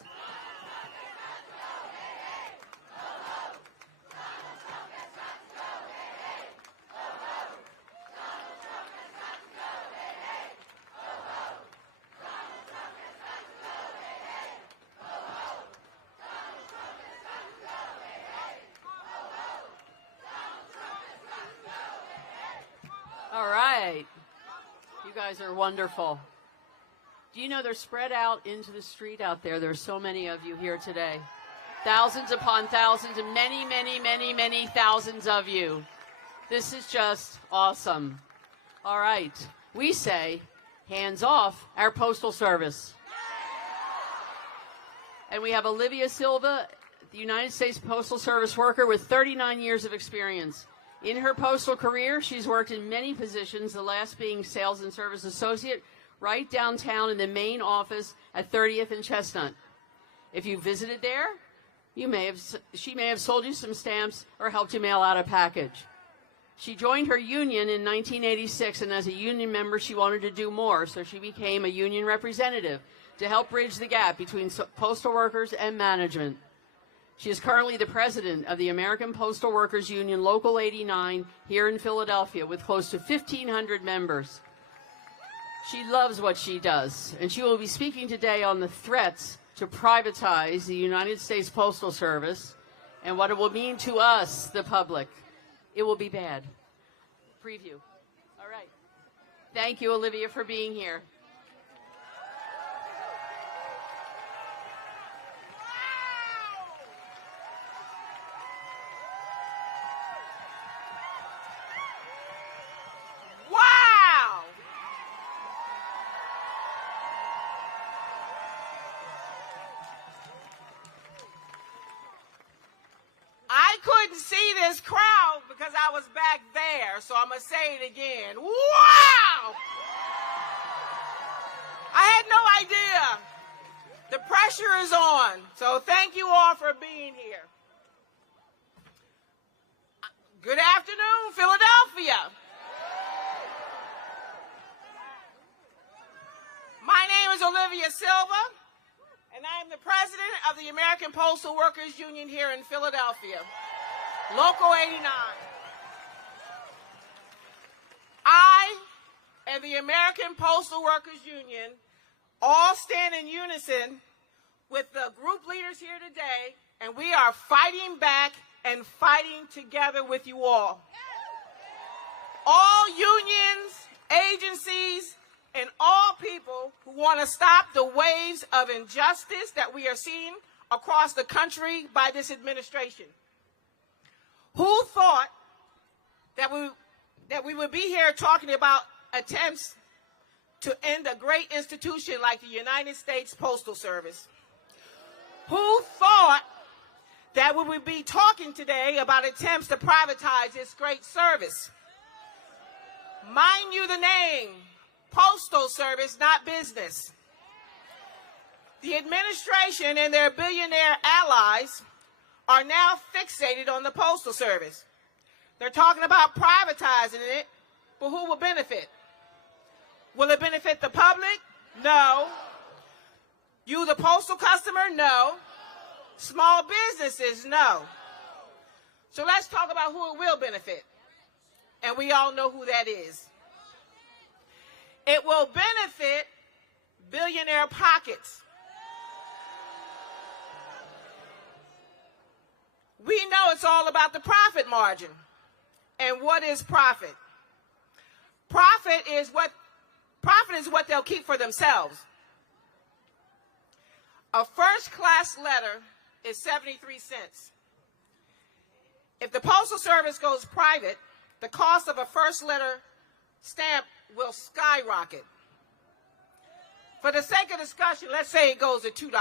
All right. You guys are wonderful. Do you know they're spread out into the street out there? There's so many of you here today. Thousands upon thousands and many, many, many, many thousands of you. This is just awesome. All right. We say, hands off our Postal Service. And we have Olivia Silva, the United States Postal Service worker with 39 years of experience. In her postal career, she's worked in many positions, the last being Sales and Service Associate, right downtown in the main office at 30th and Chestnut. If you visited there, she may have sold you some stamps or helped you mail out a package. She joined her union in 1986, and as a union member, she wanted to do more, so she became a union representative to help bridge the gap between postal workers and management. She is currently the president of the American Postal Workers Union Local 89 here in Philadelphia with close to 1,500 members. She loves what she does, and she will be speaking today on the threats to privatize the United States Postal Service and what it will mean to us, the public. It will be bad. Preview. All right. Thank you, Olivia, for being here. See this crowd because I was back there, so I'm going to say it again. Wow! I had no idea. The pressure is on, so thank you all for being here. Good afternoon, Philadelphia. My name is Olivia Silva, and I am the president of the American Postal Workers Union here in Philadelphia. Local 89. I and the American Postal Workers Union all stand in unison with the group leaders here today, and we are fighting back and fighting together with you all. All unions, agencies, and all people who want to stop the waves of injustice that we are seeing across the country by this administration. Who thought that we would be here talking about attempts to end a great institution like the United States Postal Service. Who thought that we would be talking today about attempts to privatize this great service? Mind you the name, Postal Service, not business. The administration and their billionaire allies are now fixated on the Postal Service. They're talking about privatizing it, but who will benefit? Will it benefit the public? No. You, the postal customer? No. Small businesses? No. So let's talk about who it will benefit. And we all know who that is. It will benefit billionaire pockets. We know it's all about the profit margin. And what is profit? Profit is what they'll keep for themselves. A first-class letter is 73 cents. If the Postal Service goes private, the cost of a first letter stamp will skyrocket. For the sake of discussion, let's say it goes to $2.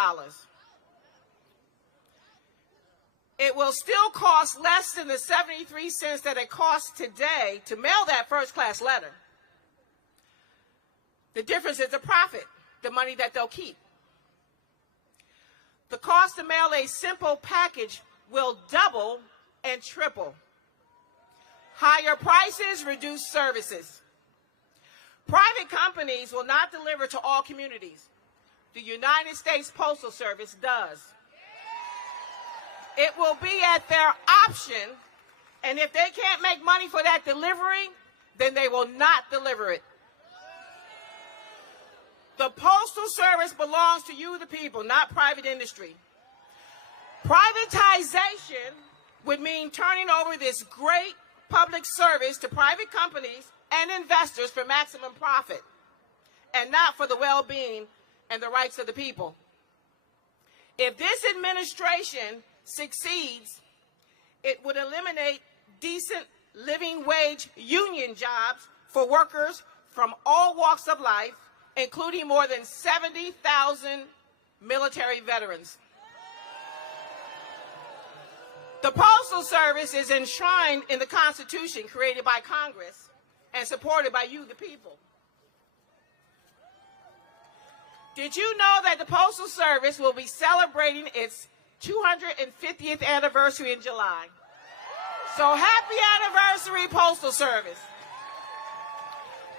It will still cost less than the 73 cents that it costs today to mail that first-class letter. The difference is the profit, the money that they'll keep. The cost to mail a simple package will double and triple. Higher prices, reduced services. Private companies will not deliver to all communities. The United States Postal Service does. It will be at their option, and if they can't make money for that delivery, then they will not deliver it. The Postal Service belongs to you, the people, not private industry. Privatization would mean turning over this great public service to private companies and investors for maximum profit, and not for the well-being and the rights of the people. If this administration succeeds, it would eliminate decent living wage union jobs for workers from all walks of life, including more than 70,000 military veterans. The Postal Service is enshrined in the Constitution created by Congress and supported by you, the people. Did you know that the Postal Service will be celebrating its 250th anniversary in July? So happy anniversary, Postal Service.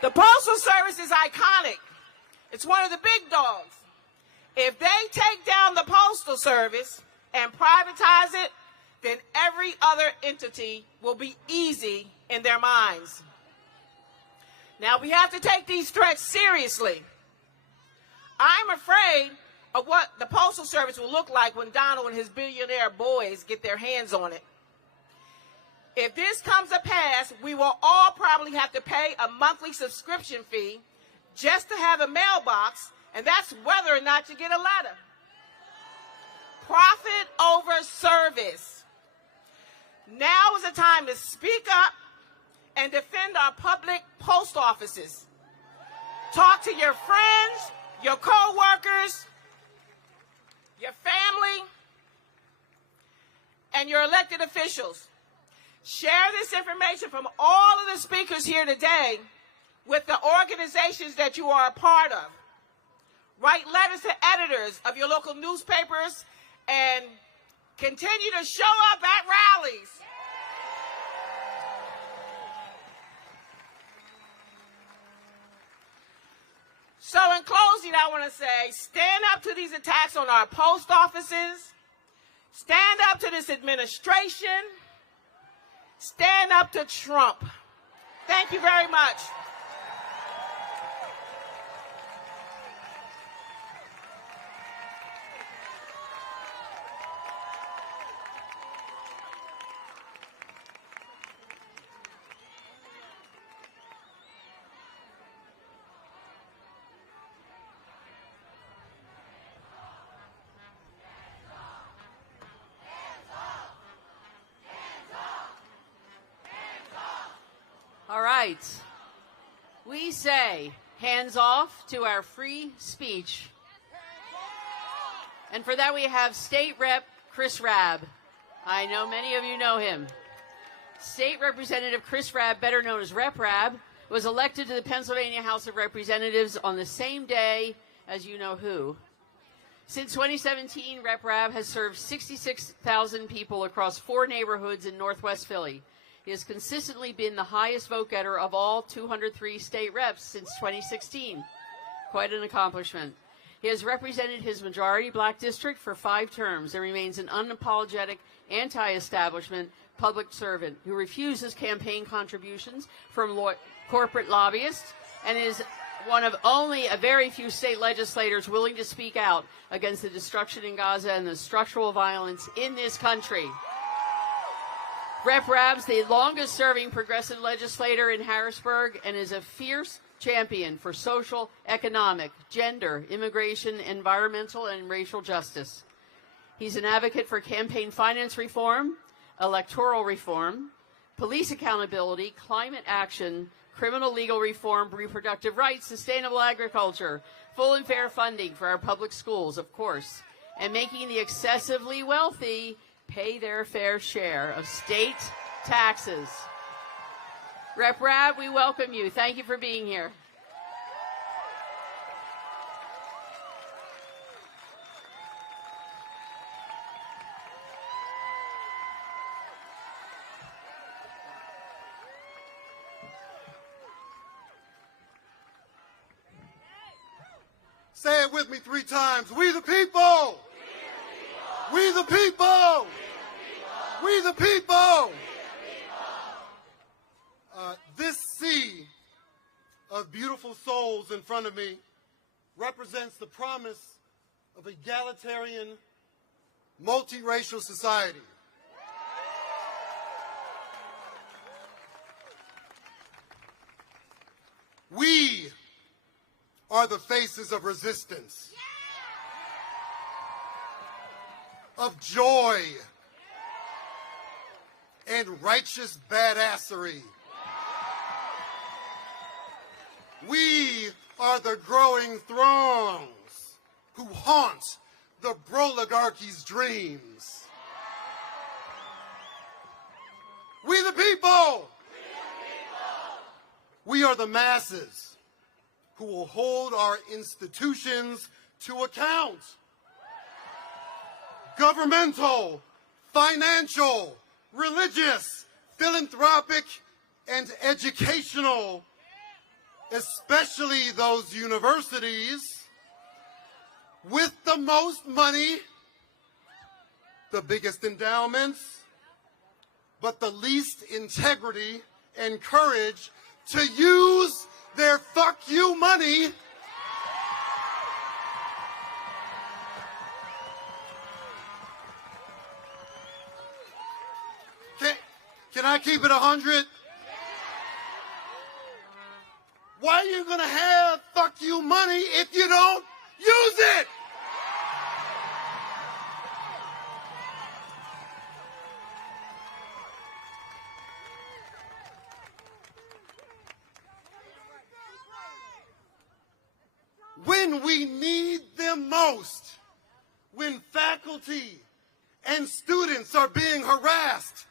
The Postal Service is iconic. It's one of the big dogs. If they take down the Postal Service and privatize it, then every other entity will be easy in their minds. Now, we have to take these threats seriously. I'm afraid of what the Postal Service will look like when Donald and his billionaire boys get their hands on it. If this comes to pass, we will all probably have to pay a monthly subscription fee just to have a mailbox, and that's whether or not you get a letter. Profit over service. Now is the time to speak up and defend our public post offices. Talk to your friends, your co-workers, your family, and your elected officials. Share this information from all of the speakers here today with the organizations that you are a part of. Write letters to editors of your local newspapers and continue to show up at rallies. So in closing, I want to say, stand up to these attacks on our post offices. Stand up to this administration. Stand up to Trump. Thank you very much. All right. We say Hands off to our free speech. And for that we have State Rep Chris Rabb. I know many of you know him. State Representative Chris Rabb, better known as Rep Rabb, was elected to the Pennsylvania House of Representatives on the same day as you know who. Since 2017, Rep Rabb has served 66,000 people across 4 neighborhoods in Northwest Philly. He has consistently been the highest vote getter of all 203 state reps since 2016. Quite an accomplishment. He has represented his majority black district for 5 terms and remains an unapologetic anti-establishment public servant who refuses campaign contributions from corporate lobbyists and is one of only a very few state legislators willing to speak out against the destruction in Gaza and the structural violence in this country. Rep Rabb's the longest-serving progressive legislator in Harrisburg and is a fierce champion for social, economic, gender, immigration, environmental, and racial justice. He's an advocate for campaign finance reform, electoral reform, police accountability, climate action, criminal legal reform, reproductive rights, sustainable agriculture, full and fair funding for our public schools, of course, and making the excessively wealthy pay their fair share of state taxes. Rep Rabb, we welcome you. Thank you for being here. Say it with me 3 times. We the people. We the people. We the people. This sea of beautiful souls in front of me represents the promise of egalitarian, multiracial society. We are the faces of resistance, of joy, and righteous badassery. We are the growing throngs who haunt the broligarchy's dreams. We the people! We are the masses who will hold our institutions to account. Governmental, financial, religious, philanthropic, and educational, especially those universities with the most money, the biggest endowments, but the least integrity and courage to use their fuck you money Can I keep it 100? Why are you going to have fuck you money if you don't use it? When we need them most, when faculty and students are being harassed,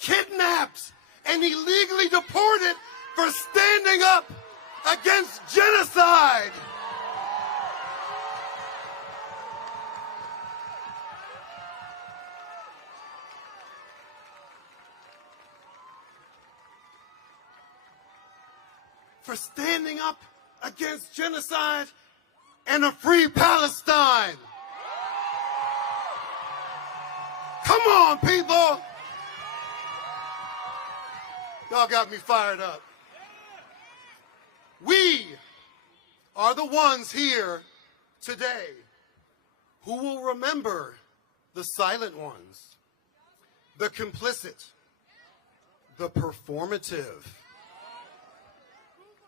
kidnapped, and illegally deported for standing up against genocide. For standing up against genocide and a free Palestine. Come on, people. Y'all got me fired up. We are the ones here today who will remember the silent ones, the complicit, the performative,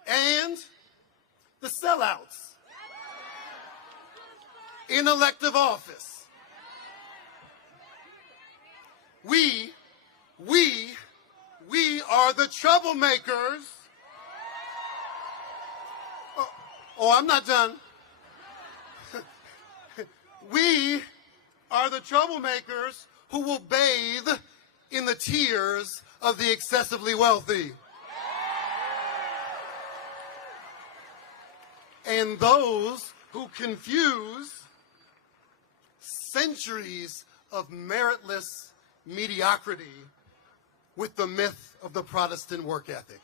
and the sellouts in elective office. We are the troublemakers. Oh, I'm not done. We are the troublemakers who will bathe in the tears of the excessively wealthy. And those who confuse centuries of meritless mediocrity with the myth of the Protestant work ethic.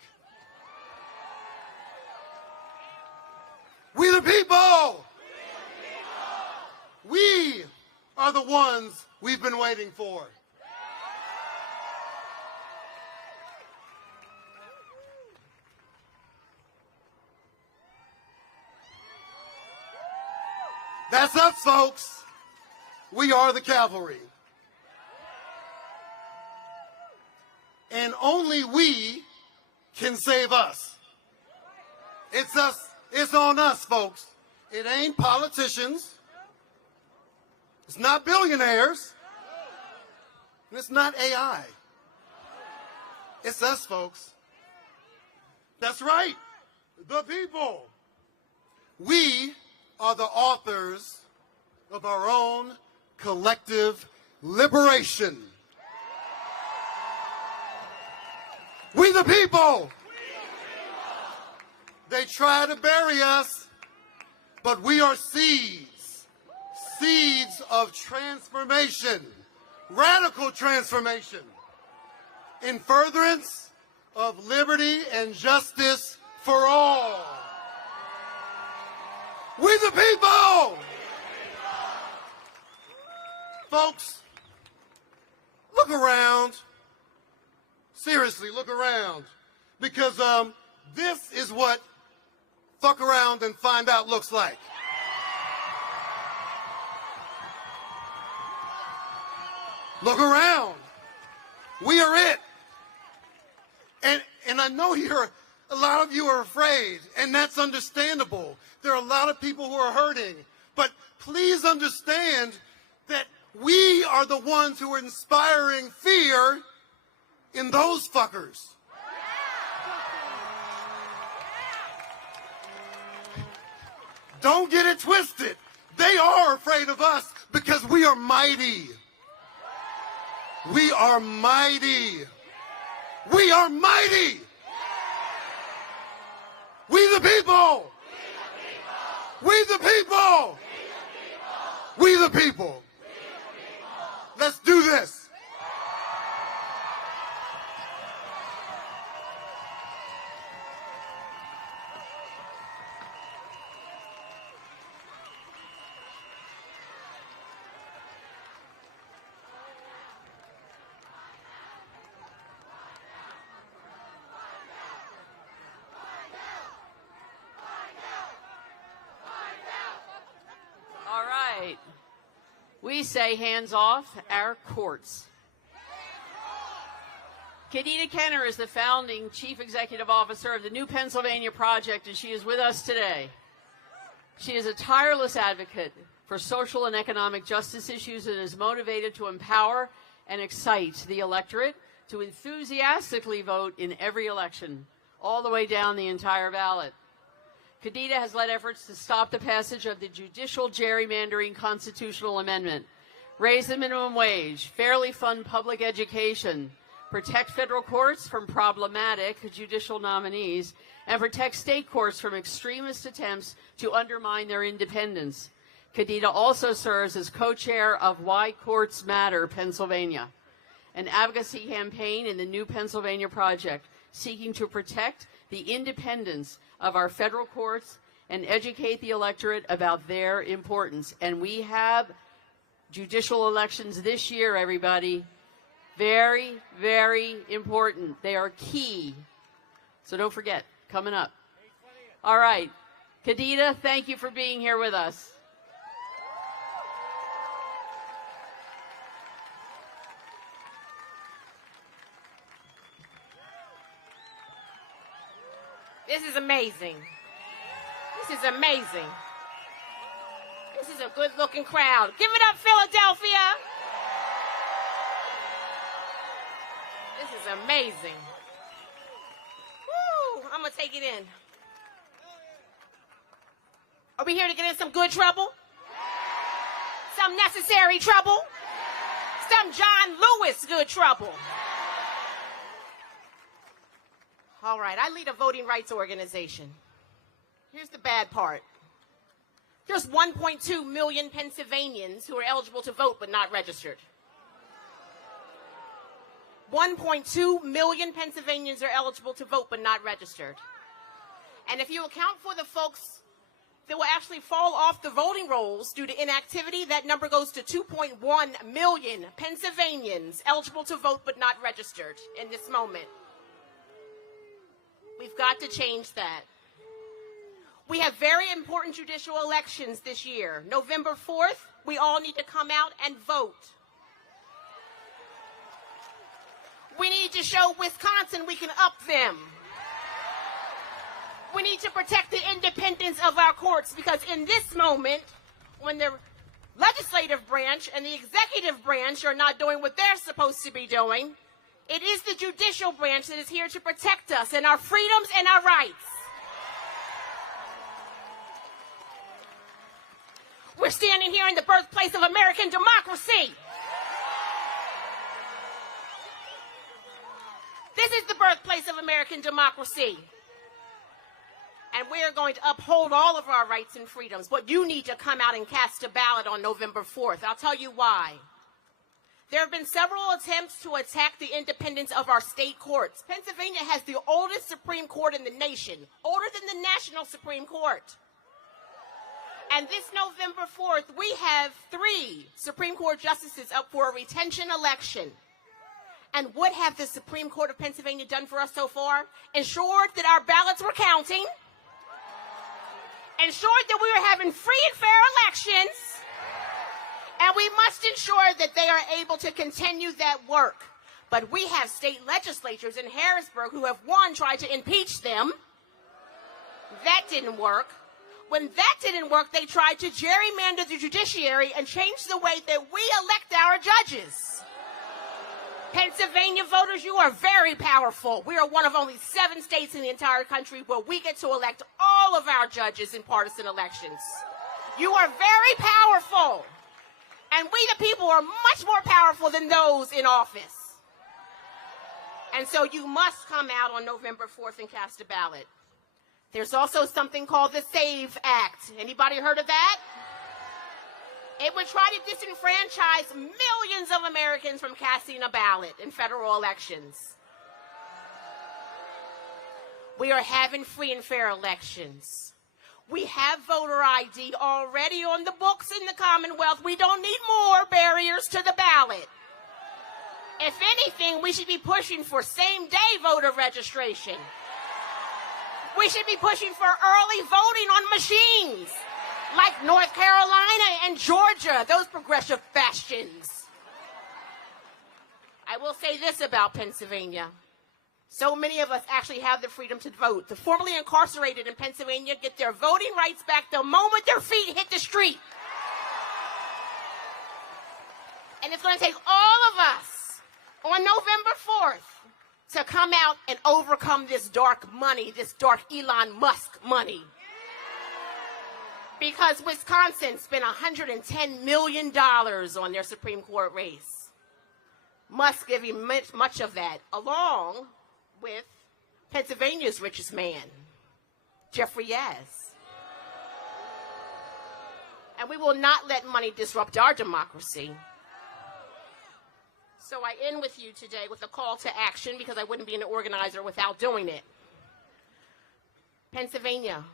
We the people! We are the ones we've been waiting for. That's us, folks. We are the cavalry. And only we can save us. It's us. It's on us, folks. It ain't politicians. It's not billionaires. And it's not AI. It's us, folks. That's right. The people. We are the authors of our own collective liberation. We the people. They try to bury us, but we are seeds. Seeds of transformation. Radical transformation. In furtherance of liberty and justice for all. We the people! Folks, look around. Seriously, look around. Because this is what fuck around and find out looks like. Look around. We are it. And I know a lot of you are afraid, and that's understandable. There are a lot of people who are hurting. But please understand that we are the ones who are inspiring fear in those fuckers. Don't get it twisted. They are afraid of us because we are mighty. We are mighty. We are mighty. We the people. We the people. We the people. Let's do this. All right. We say hands off our courts. Kadita Kenner is the founding chief executive officer of the New Pennsylvania Project, and she is with us today. She is a tireless advocate for social and economic justice issues and is motivated to empower and excite the electorate to enthusiastically vote in every election, all the way down the entire ballot. Kadita has led efforts to stop the passage of the judicial gerrymandering constitutional amendment, raise the minimum wage, fairly fund public education, protect federal courts from problematic judicial nominees, and protect state courts from extremist attempts to undermine their independence. Kadita also serves as co-chair of Why Courts Matter Pennsylvania, an advocacy campaign in the New Pennsylvania Project seeking to protect the independence of our federal courts and educate the electorate about their importance. And we have judicial elections this year, everybody. Very, very important. They are key. So don't forget, coming up. All right. Kadita, thank you for being here with us. This is amazing. This is amazing. This is a good-looking crowd. Give it up, Philadelphia. This is amazing. Woo! I'm going to take it in. Are we here to get in some good trouble? Some necessary trouble? Some John Lewis good trouble? All right, I lead a voting rights organization. Here's the bad part. There's 1.2 million Pennsylvanians who are eligible to vote but not registered. 1.2 million Pennsylvanians are eligible to vote but not registered. And if you account for the folks that will actually fall off the voting rolls due to inactivity, that number goes to 2.1 million Pennsylvanians eligible to vote but not registered in this moment. We've got to change that. We have very important judicial elections this year. November 4th, we all need to come out and vote. We need to show Wisconsin we can up them. We need to protect the independence of our courts, because in this moment, when the legislative branch and the executive branch are not doing what they're supposed to be doing, it is the judicial branch that is here to protect us and our freedoms and our rights. We're standing here in the birthplace of American democracy. This is the birthplace of American democracy. And we're going to uphold all of our rights and freedoms. But you need to come out and cast a ballot on November 4th. I'll tell you why. There have been several attempts to attack the independence of our state courts. Pennsylvania has the oldest Supreme Court in the nation, older than the national Supreme Court. And this November 4th, we have 3 Supreme Court justices up for a retention election. And what have the Supreme Court of Pennsylvania done for us so far? Ensured that our ballots were counting, ensured that we were having free and fair elections, and we must ensure that they are able to continue that work. But we have state legislatures in Harrisburg who have, one, tried to impeach them. That didn't work. When that didn't work, they tried to gerrymander the judiciary and change the way that we elect our judges. Pennsylvania voters, you are very powerful. We are one of only 7 states in the entire country where we get to elect all of our judges in partisan elections. You are very powerful. And we, the people, are much more powerful than those in office. And so you must come out on November 4th and cast a ballot. There's also something called the SAVE Act. Anybody heard of that? It would try to disenfranchise millions of Americans from casting a ballot in federal elections. We are having free and fair elections. We have voter ID already on the books in the Commonwealth. We don't need more barriers to the ballot. If anything, we should be pushing for same-day voter registration. We should be pushing for early voting on machines, like North Carolina and Georgia, those progressive bastions. I will say this about Pennsylvania. So many of us actually have the freedom to vote. The formerly incarcerated in Pennsylvania get their voting rights back the moment their feet hit the street. And it's going to take all of us on November 4th to come out and overcome this dark money, this dark Elon Musk money. Because Wisconsin spent $110 million on their Supreme Court race. Musk gave him much of that, along with Pennsylvania's richest man, Jeffrey Yazz. And we will not let money disrupt our democracy. So I end with you today with a call to action, because I wouldn't be an organizer without doing it. Pennsylvania,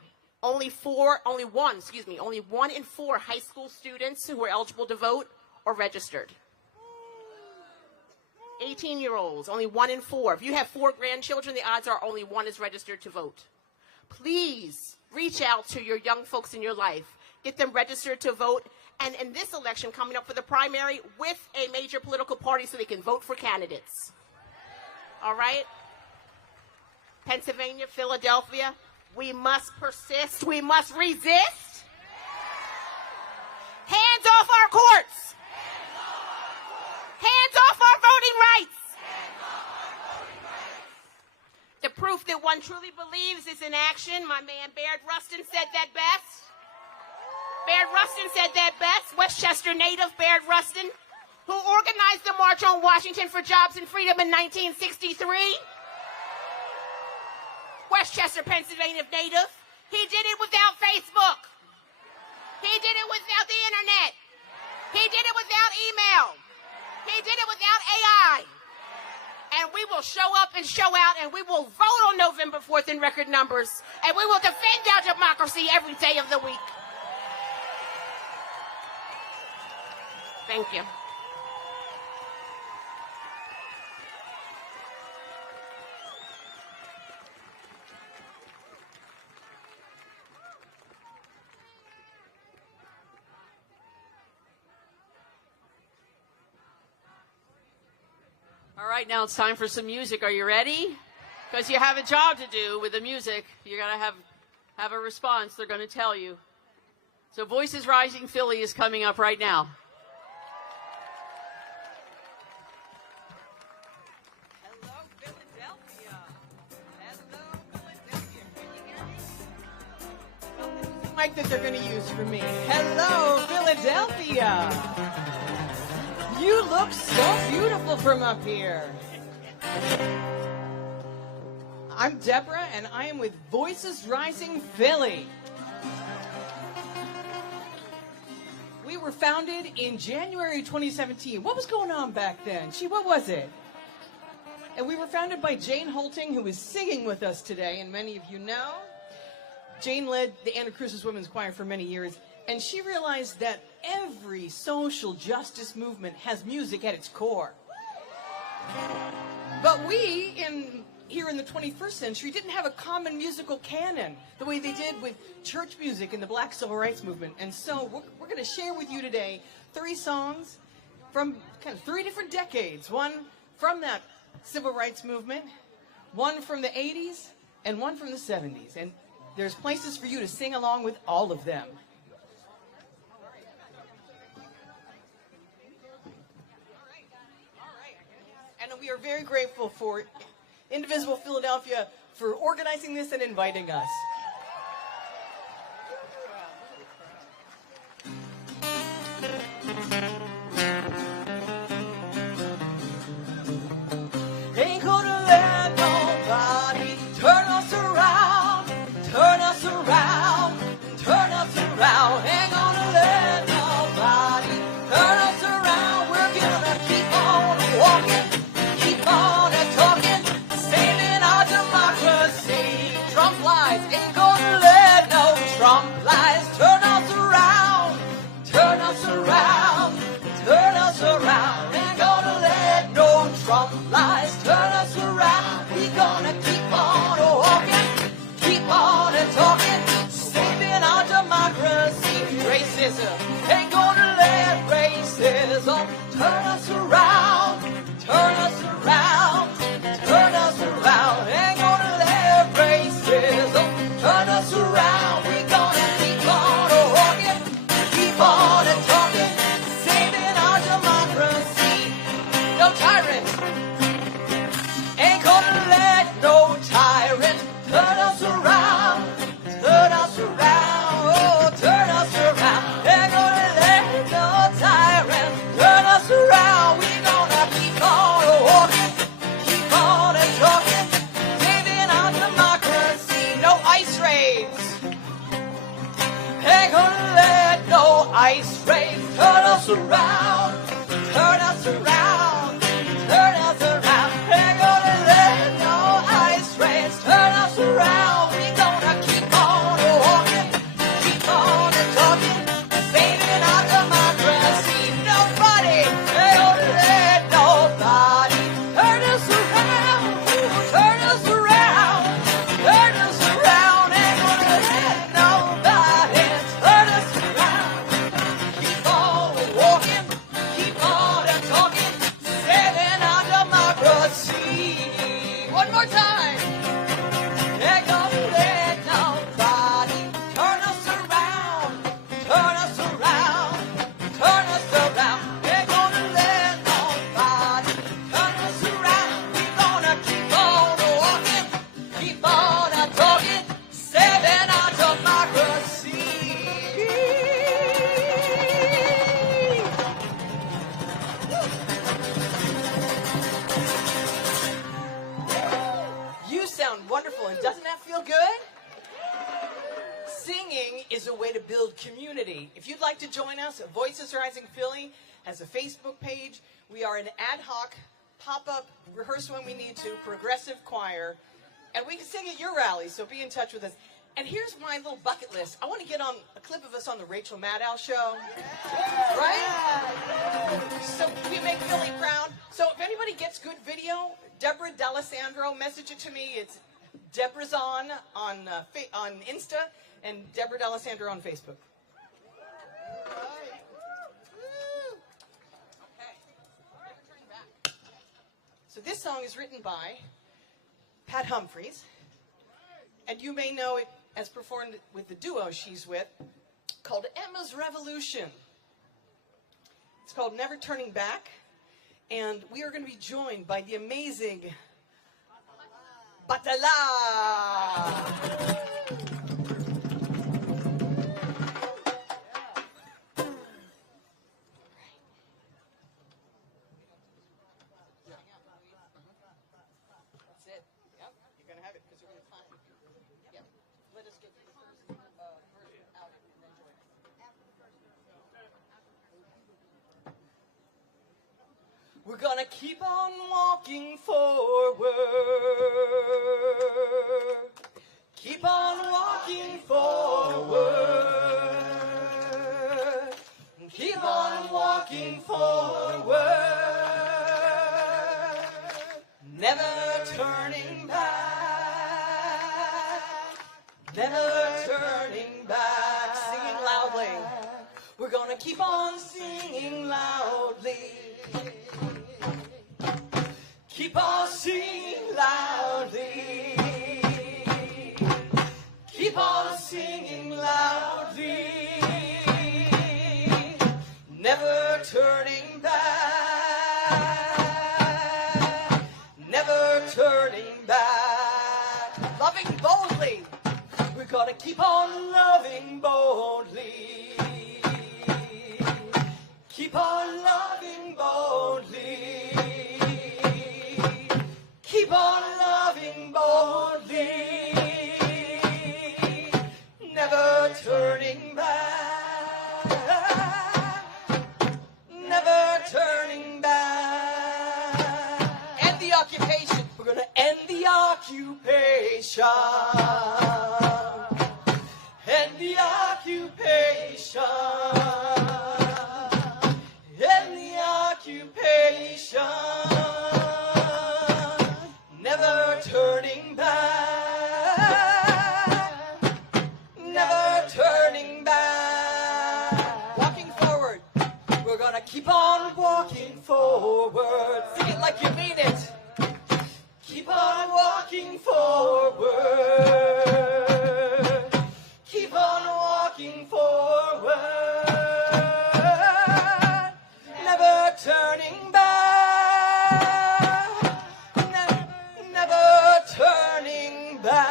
only one in 4 high school students who are eligible to vote are registered. 18-year-olds, only 1 in 4. If you have 4 grandchildren, the odds are only 1 is registered to vote. Please reach out to your young folks in your life. Get them registered to vote. And in this election coming up for the primary, with a major political party so they can vote for candidates. All right? Pennsylvania, Philadelphia, we must persist. We must resist. Hands off our courts. Hands off our voting rights. The proof that one truly believes is in action. My man Baird Rustin said that best. Baird Rustin said that best. Westchester native Baird Rustin, who organized the March on Washington for Jobs and Freedom in 1963. Westchester, Pennsylvania native. He did it without Facebook. He did it without the internet. He did it without email. He did it without AI. And we will show up and show out, and we will vote on November 4th in record numbers, and we will defend our democracy every day of the week. Thank you. All right, now it's time for some music. Are you ready? Because you have a job to do with the music. You're going to have a response. They're going to tell you. So Voices Rising Philly is coming up right now. Hello, Philadelphia. Hello, Philadelphia. Can you hear me? Well, this is the mic that they're going to use for me. Hello, Philadelphia. You look so beautiful from up here. I'm Deborah, and I am with Voices Rising Philly. We were founded in January 2017. What was going on back then? What was it? And we were founded by Jane Holting, who is singing with us today, and many of you know. Jane led the Anna Cruces Women's Choir for many years, and she realized that every social justice movement has music at its core. But we, here in the 21st century, didn't have a common musical canon the way they did with church music in the Black Civil Rights Movement. And so we're going to share with you today 3 songs from kind of 3 different decades. One from that Civil Rights Movement, one from the 80s, and one from the 70s. And there's places for you to sing along with all of them. And we are very grateful for Indivisible Philadelphia for organizing this and inviting us. Ain't gonna let nobody turn us around, turn us around, turn us around. Ain't gonna let nobody turn us around. We're gonna keep on walking, keep on talking, saving our democracy. Trump lies, ain't gonna let no Trump lies turn us around, turn us around, turn us around. Ain't gonna let no Trump lies turn us around. We gonna keep on walking, keep on talking, saving our democracy. Racism ain't gonna let racism turn us around, turn us around, turn us around. Ain't gonna let racism turn us around. We gonna keep on walking, keep on talking, saving our democracy. No tyrant ain't gonna let no tyrant turn us around, turn us around, oh, turn us around. Ain't gonna let no tyrant turn us around. We gonna keep on walking, keep on talking, saving our democracy. No ice raids. Ain't gonna let no ice raids turn us around, turn us around, turn us around. Ain't gonna let no ice raids turn us around. We gonna keep on walking, keep on talking, saving our democracy. Nobody ain't gonna let nobody turn us around, turn us around, turn us around. Ain't gonna let nobody turn us around. Keep on walking, keep on talking, a way to build community. If you'd like to join us, Voices Rising Philly has a Facebook page. We are an ad hoc, pop-up, rehearse when we need to, progressive choir. And we can sing at your rally, so be in touch with us. And here's my little bucket list. I want to get on a clip of us on the Rachel Maddow show. Right? So we make Philly proud. So if anybody gets good video, Deborah D'Alessandro, message it to me. It's Deborah's on Insta and Deborah D'Alessandro on Facebook. So this song is written by Pat Humphries, and you may know it as performed with the duo she's with, called Emma's Revolution. It's called Never Turning Back, and we are going to be joined by the amazing Batala. We're gonna keep on walking forward. Keep on walking forward. Keep on walking forward. Never turning back. Never turning back. Singing loudly. We're gonna keep on singing loudly. Keep on singing loudly. Keep on singing loudly. Never turning back. Never turning back. Loving boldly. We're gonna keep on loving boldly. Keep on loving boldly. Keep on loving boldly, never turning back, never turning back. End the occupation. We're going to end the occupation. End the occupation. End the occupation. Never turning back, never turning back. Walking forward, we're gonna keep on walking forward. Sing it like you mean it. Keep on walking forward. Keep on walking forward. Never turning back. Turning back.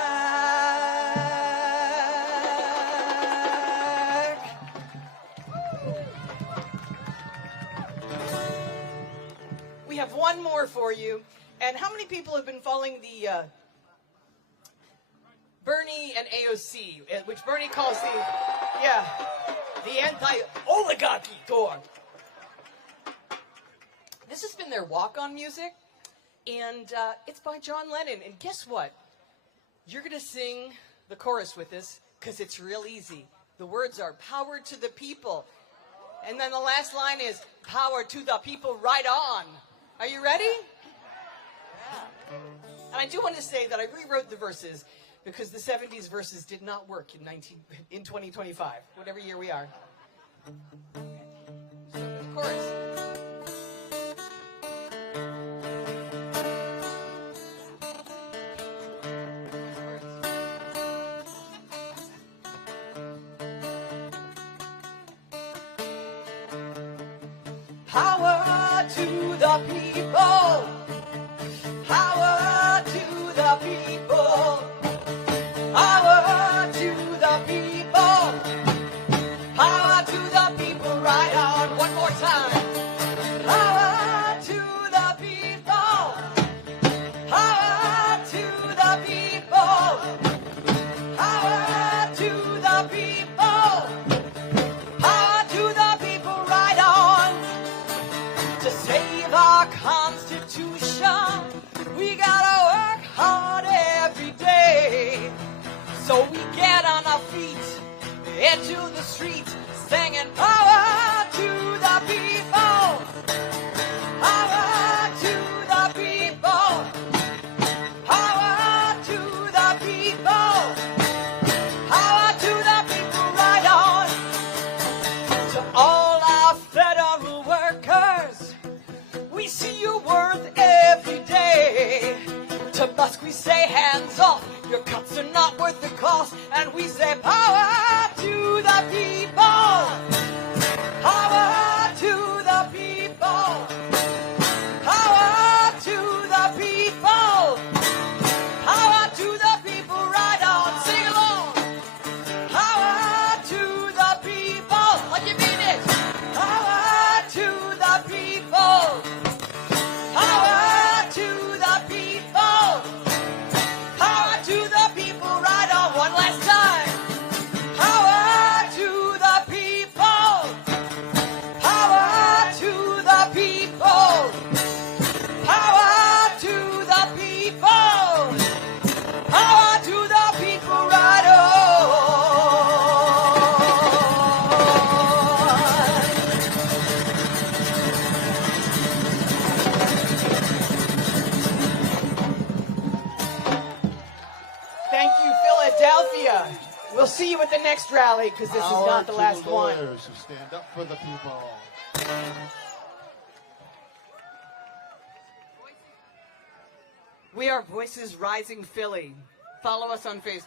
We have one more for you. And how many people have been following the Bernie and AOC, which Bernie calls the anti-oligarchy tour? This has been their walk-on music. And it's by John Lennon. And guess what? You're going to sing the chorus with us because it's real easy. The words are power to the people. And then the last line is power to the people, right on. Are you ready? Yeah. And I do want to say that I rewrote the verses because the 70s verses did not work in 2025, whatever year we are. Okay. So the chorus. Power to the people. Power to the people. Power to the people. Power to the people. Right on. One more time. Power to the people. Power to the people. Power to the people. our Constitution. We gotta work hard every day. So we get on our feet, into the streets, singing power to the people. Power to the people. Power to the people. Power to the people, right on. To all our federal workers, we see your worth every day. To Musk we say hands off, your cuts are not worth the cost. And we say power to the people. Power to the people. Power to the people. Power to the people, right on, sing along. Power to the people, like you mean it. Power to the people. Power to the people. Power to the people, right on, one last time. Power to the people. Power to the people. Power to the people. Power to the people, right on. Thank you, Philadelphia. We'll see you at the next rally, because this is not the last one. Lawyers who stand up for the people. We are Voices Rising Philly. Follow us on Facebook.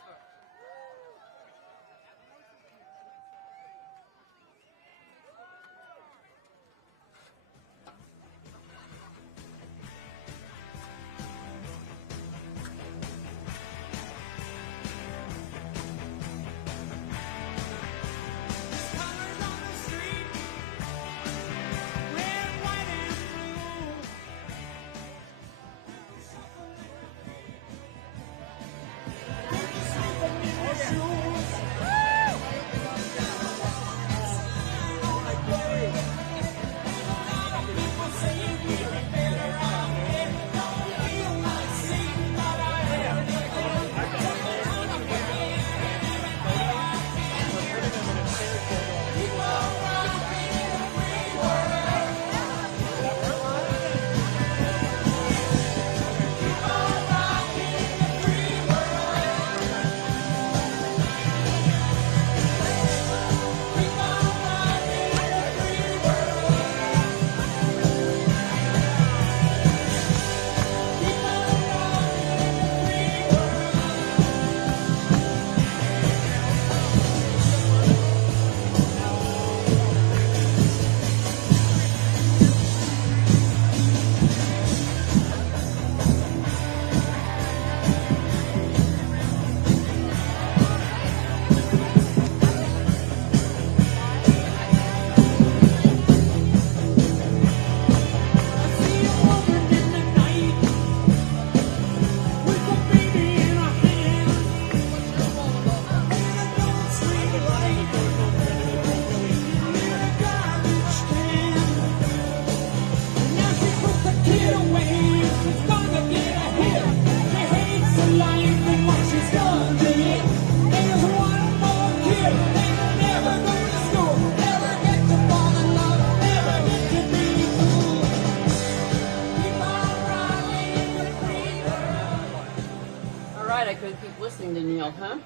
Huh?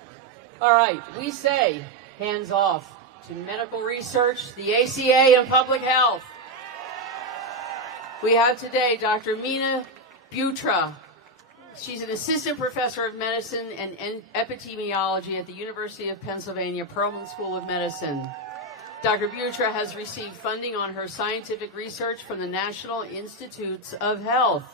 All right, we say hands off to medical research, the ACA, and public health. We have today Dr. Mina Butra. She's an assistant professor of medicine and epidemiology at the University of Pennsylvania Perelman School of Medicine. Dr. Butra has received funding on her scientific research from the National Institutes of Health.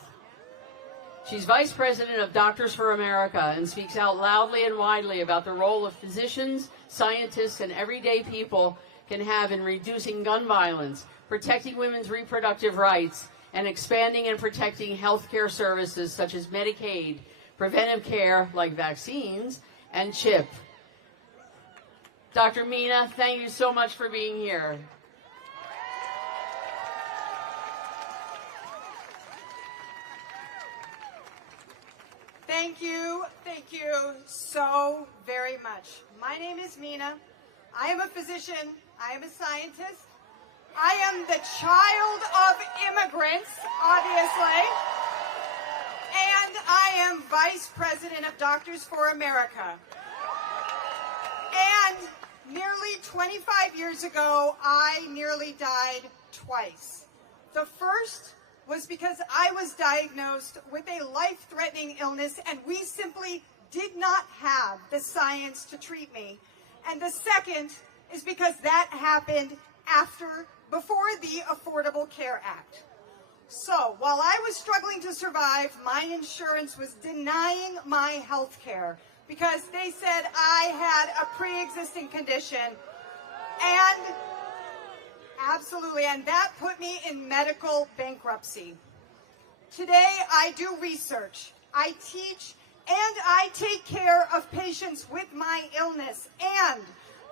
She's vice president of Doctors for America and speaks out loudly and widely about the role of physicians, scientists, and everyday people can have in reducing gun violence, protecting women's reproductive rights, and expanding and protecting healthcare services such as Medicaid, preventive care like vaccines, and CHIP. Dr. Mina, thank you so much for being here. Thank you so very much. My name is Mina. I am a physician. I am a scientist. I am the child of immigrants, obviously. And I am Vice President of Doctors for America. And nearly 25 years ago, I nearly died twice. The first was because I was diagnosed with a life-threatening illness and we simply did not have the science to treat me. And the second is because that happened before the Affordable Care Act. So while I was struggling to survive, my insurance was denying my health care because they said I had a pre-existing condition. And absolutely, and that put me in medical bankruptcy. Today, I do research, I teach, and I take care of patients with my illness. And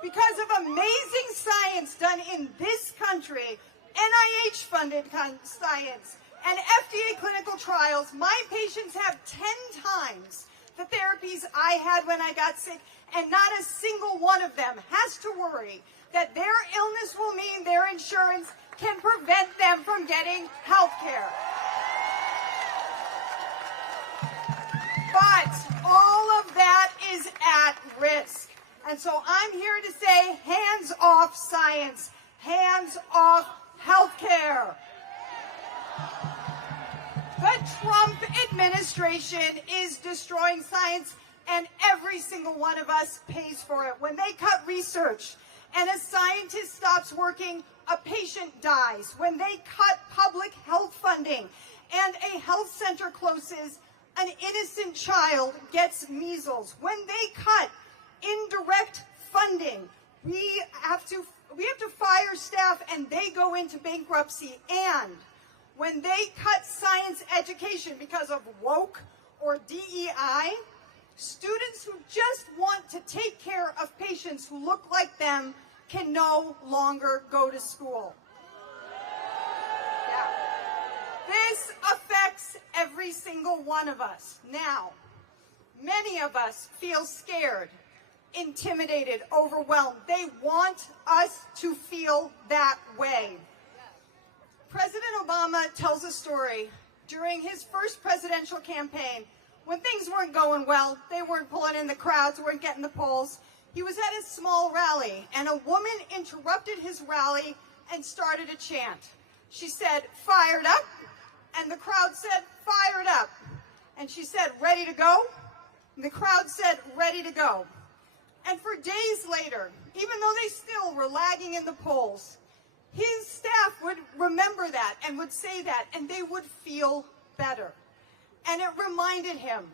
because of amazing science done in this country, NIH-funded science, and FDA clinical trials, my patients have 10 times the therapies I had when I got sick, and not a single one of them has to worry that their illness will mean their insurance can prevent them from getting health care. But all of that is at risk. And so I'm here to say, hands off science, hands off health care. The Trump administration is destroying science, and every single one of us pays for it. When they cut research, and a scientist stops working, a patient dies. When they cut public health funding and a health center closes, an innocent child gets measles. When they cut indirect funding, we have to fire staff and they go into bankruptcy. And when they cut science education because of woke or DEI, students who just want to take care of patients who look like them can no longer go to school. Yeah. This affects every single one of us. Now, many of us feel scared, intimidated, overwhelmed. They want us to feel that way. President Obama tells a story during his first presidential campaign. When things weren't going well, they weren't pulling in the crowds, weren't getting the polls. He was at a small rally, and a woman interrupted his rally and started a chant. She said, "Fired up," and the crowd said, "Fired up." And she said, "Ready to go?" And the crowd said, "Ready to go." And for days later, even though they still were lagging in the polls, his staff would remember that and would say that, and they would feel better. And it reminded him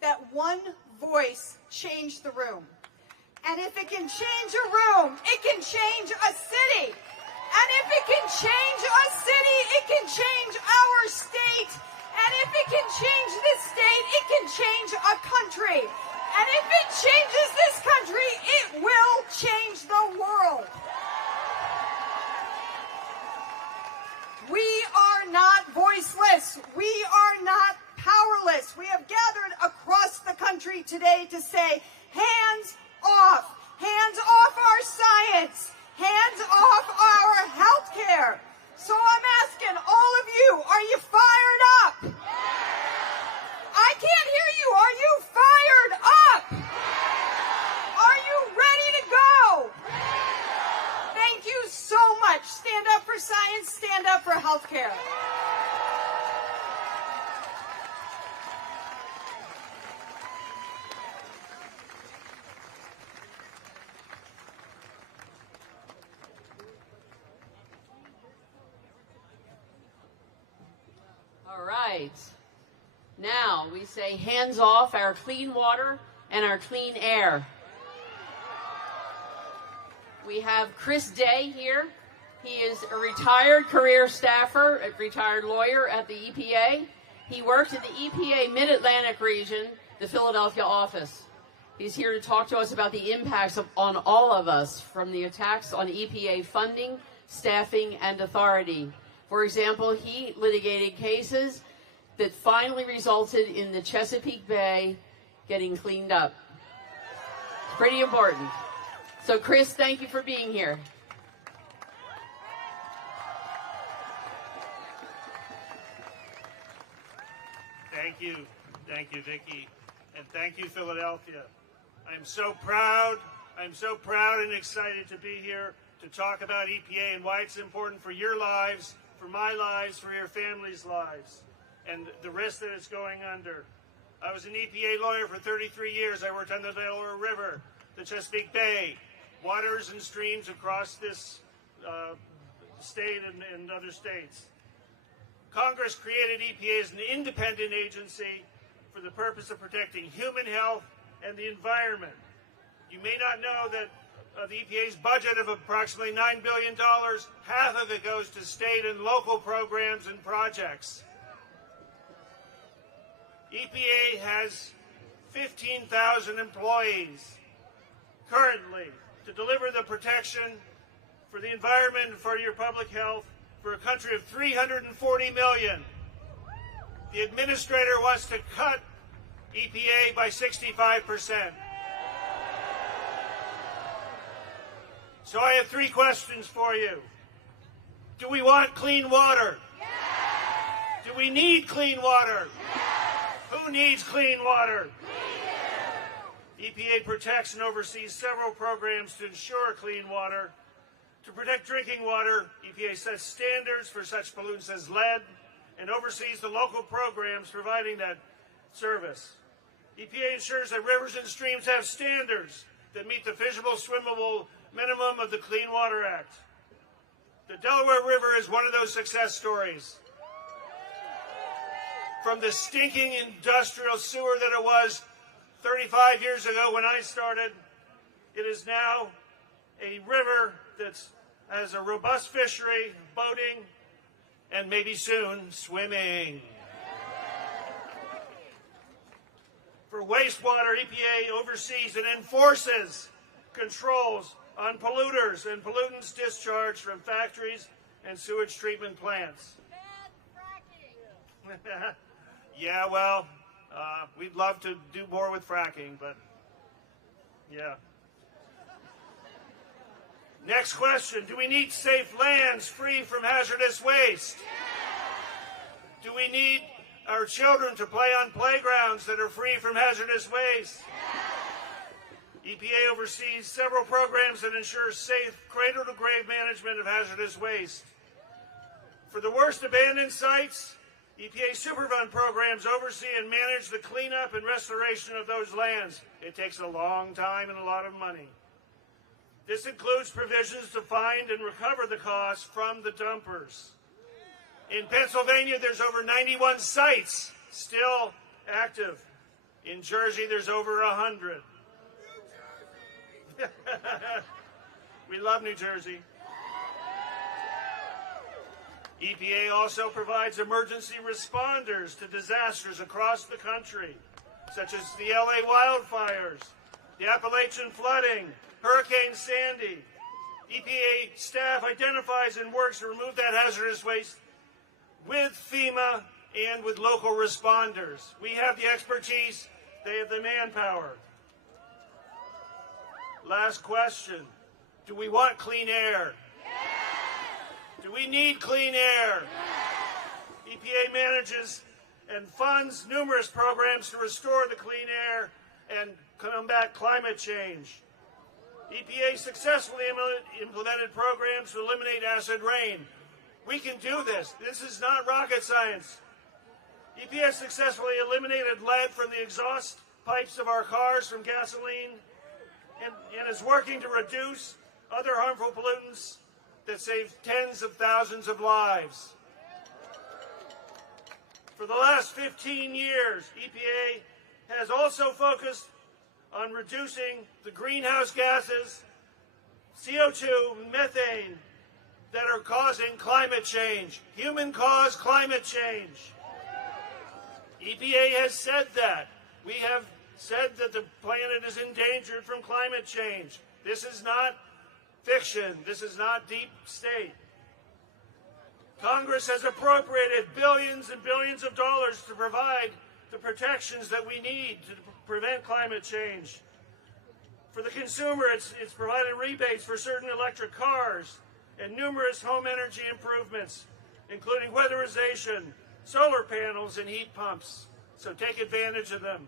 that one voice changed the room. And if it can change a room, it can change a city. And if it can change a city, it can change our state. And if it can change this state, it can change a country. And if it changes this country, it will change the world. We are not voiceless. We are not powerless. We have gathered across the country today to say, hands off our science, hands off our health care. So I'm asking all of you, are you fired up? I can't hear you. Are you fired up? Are you ready to go? Thank you so much. Stand up for science, stand up for health care. All right. Now we say hands off our clean water and our clean air. We have Chris Day here. He is a retired career staffer, a retired lawyer at the EPA. He worked in the EPA Mid-Atlantic region, the Philadelphia office. He's here to talk to us about the impacts on all of us from the attacks on EPA funding, staffing, and authority. For example, he litigated cases that finally resulted in the Chesapeake Bay getting cleaned up. It's pretty important. So, Chris, thank you for being here. Thank you, Vicki, and thank you, Philadelphia. I'm so proud and excited to be here to talk about EPA and why it's important for your lives, for my lives, for your families' lives, and the risk that it's going under. I was an EPA lawyer for 33 years. I worked on the Delaware River, the Chesapeake Bay, waters and streams across this state and other states. Congress created EPA as an independent agency for the purpose of protecting human health and the environment. You may not know that of the EPA's budget of approximately $9 billion, half of it goes to state and local programs and projects. EPA has 15,000 employees currently to deliver the protection for the environment and for your public health for a country of 340 million. The administrator wants to cut EPA by 65%. So I have three questions for you. Do we want clean water? Yes. Do we need clean water? Yes. Who needs clean water? We do. EPA protects and oversees several programs to ensure clean water. To protect drinking water, EPA sets standards for such pollutants as lead and oversees the local programs providing that service. EPA ensures that rivers and streams have standards that meet the fishable, swimmable minimum of the Clean Water Act. The Delaware River is one of those success stories. From the stinking industrial sewer that it was 35 years ago when I started, it is now a river that has a robust fishery, boating, and maybe soon swimming. For wastewater, EPA oversees and enforces controls on polluters and pollutants discharged from factories and sewage treatment plants. Yeah, well, we'd love to do more with fracking, but yeah. Next question, do we need safe lands free from hazardous waste? Do we need our children to play on playgrounds that are free from hazardous waste? EPA oversees several programs that ensure safe cradle-to-grave management of hazardous waste. For the worst abandoned sites, EPA Superfund programs oversee and manage the cleanup and restoration of those lands. It takes a long time and a lot of money. This includes provisions to find and recover the costs from the dumpers. In Pennsylvania, there's over 91 sites still active. In Jersey, there's over 100. We love New Jersey. EPA also provides emergency responders to disasters across the country, such as the LA wildfires, the Appalachian flooding, Hurricane Sandy. EPA staff identifies and works to remove that hazardous waste with FEMA and with local responders. We have the expertise, they have the manpower. Last question, do we want clean air? Yes. Do we need clean air? Yes. EPA manages and funds numerous programs to restore the clean air and combat climate change. EPA successfully implemented programs to eliminate acid rain. We can do this. This is not rocket science. EPA successfully eliminated lead from the exhaust pipes of our cars from gasoline and is working to reduce other harmful pollutants that save tens of thousands of lives. For the last 15 years, EPA has also focused on reducing the greenhouse gases, CO2, methane, that are causing climate change, human-caused climate change. EPA has said that. We have said that the planet is endangered from climate change. This is not fiction. This is not deep state. Congress has appropriated billions and billions of dollars to provide the protections that we need to prevent climate change. For the consumer, it's provided rebates for certain electric cars and numerous home energy improvements, including weatherization, solar panels, and heat pumps. So take advantage of them.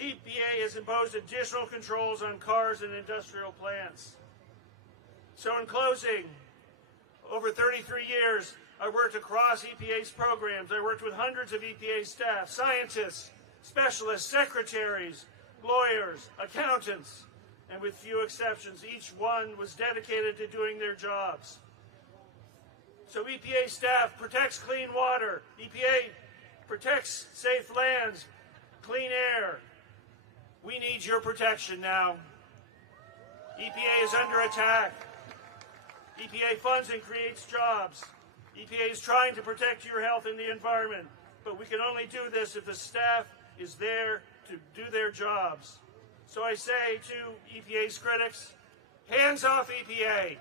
EPA has imposed additional controls on cars and industrial plants. So in closing, over 33 years, I worked across EPA's programs. I worked with hundreds of EPA staff, scientists, specialists, secretaries, lawyers, accountants, and with few exceptions, each one was dedicated to doing their jobs. So EPA staff protects clean water. EPA protects safe lands, clean air. We need your protection now. EPA is under attack. EPA funds and creates jobs. EPA is trying to protect your health and the environment, but we can only do this if the staff is there to do their jobs. So I say to EPA's critics, hands off EPA.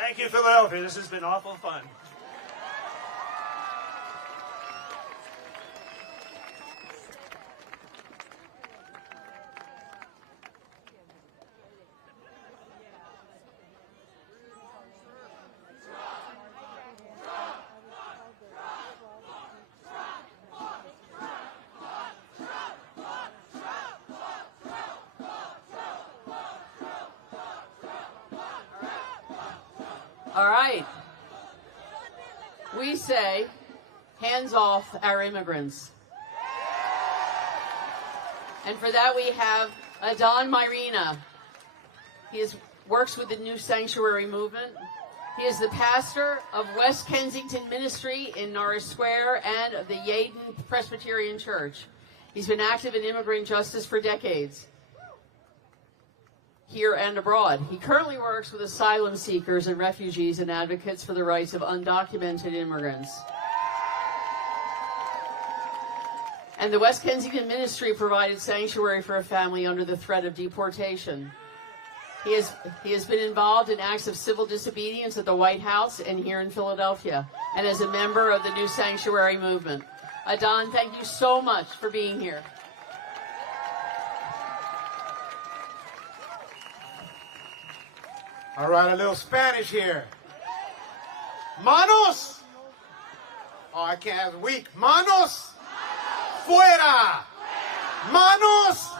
Thank you, Philadelphia. This has been awful fun. All right. We say, hands off our immigrants. And for that we have Adon Myrina. He works with the New Sanctuary Movement. He is the pastor of West Kensington Ministry in Norris Square and of the Yaden Presbyterian Church. He's been active in immigrant justice for decades, here and abroad. He currently works with asylum seekers and refugees and advocates for the rights of undocumented immigrants. And the West Kensington Ministry provided sanctuary for a family under the threat of deportation. He has been involved in acts of civil disobedience at the White House and here in Philadelphia, and as a member of the New Sanctuary Movement. Adon, thank you so much for being here. All right, a little Spanish here. Manos! Oh, I can't have weak. Manos! Fuera! Manos!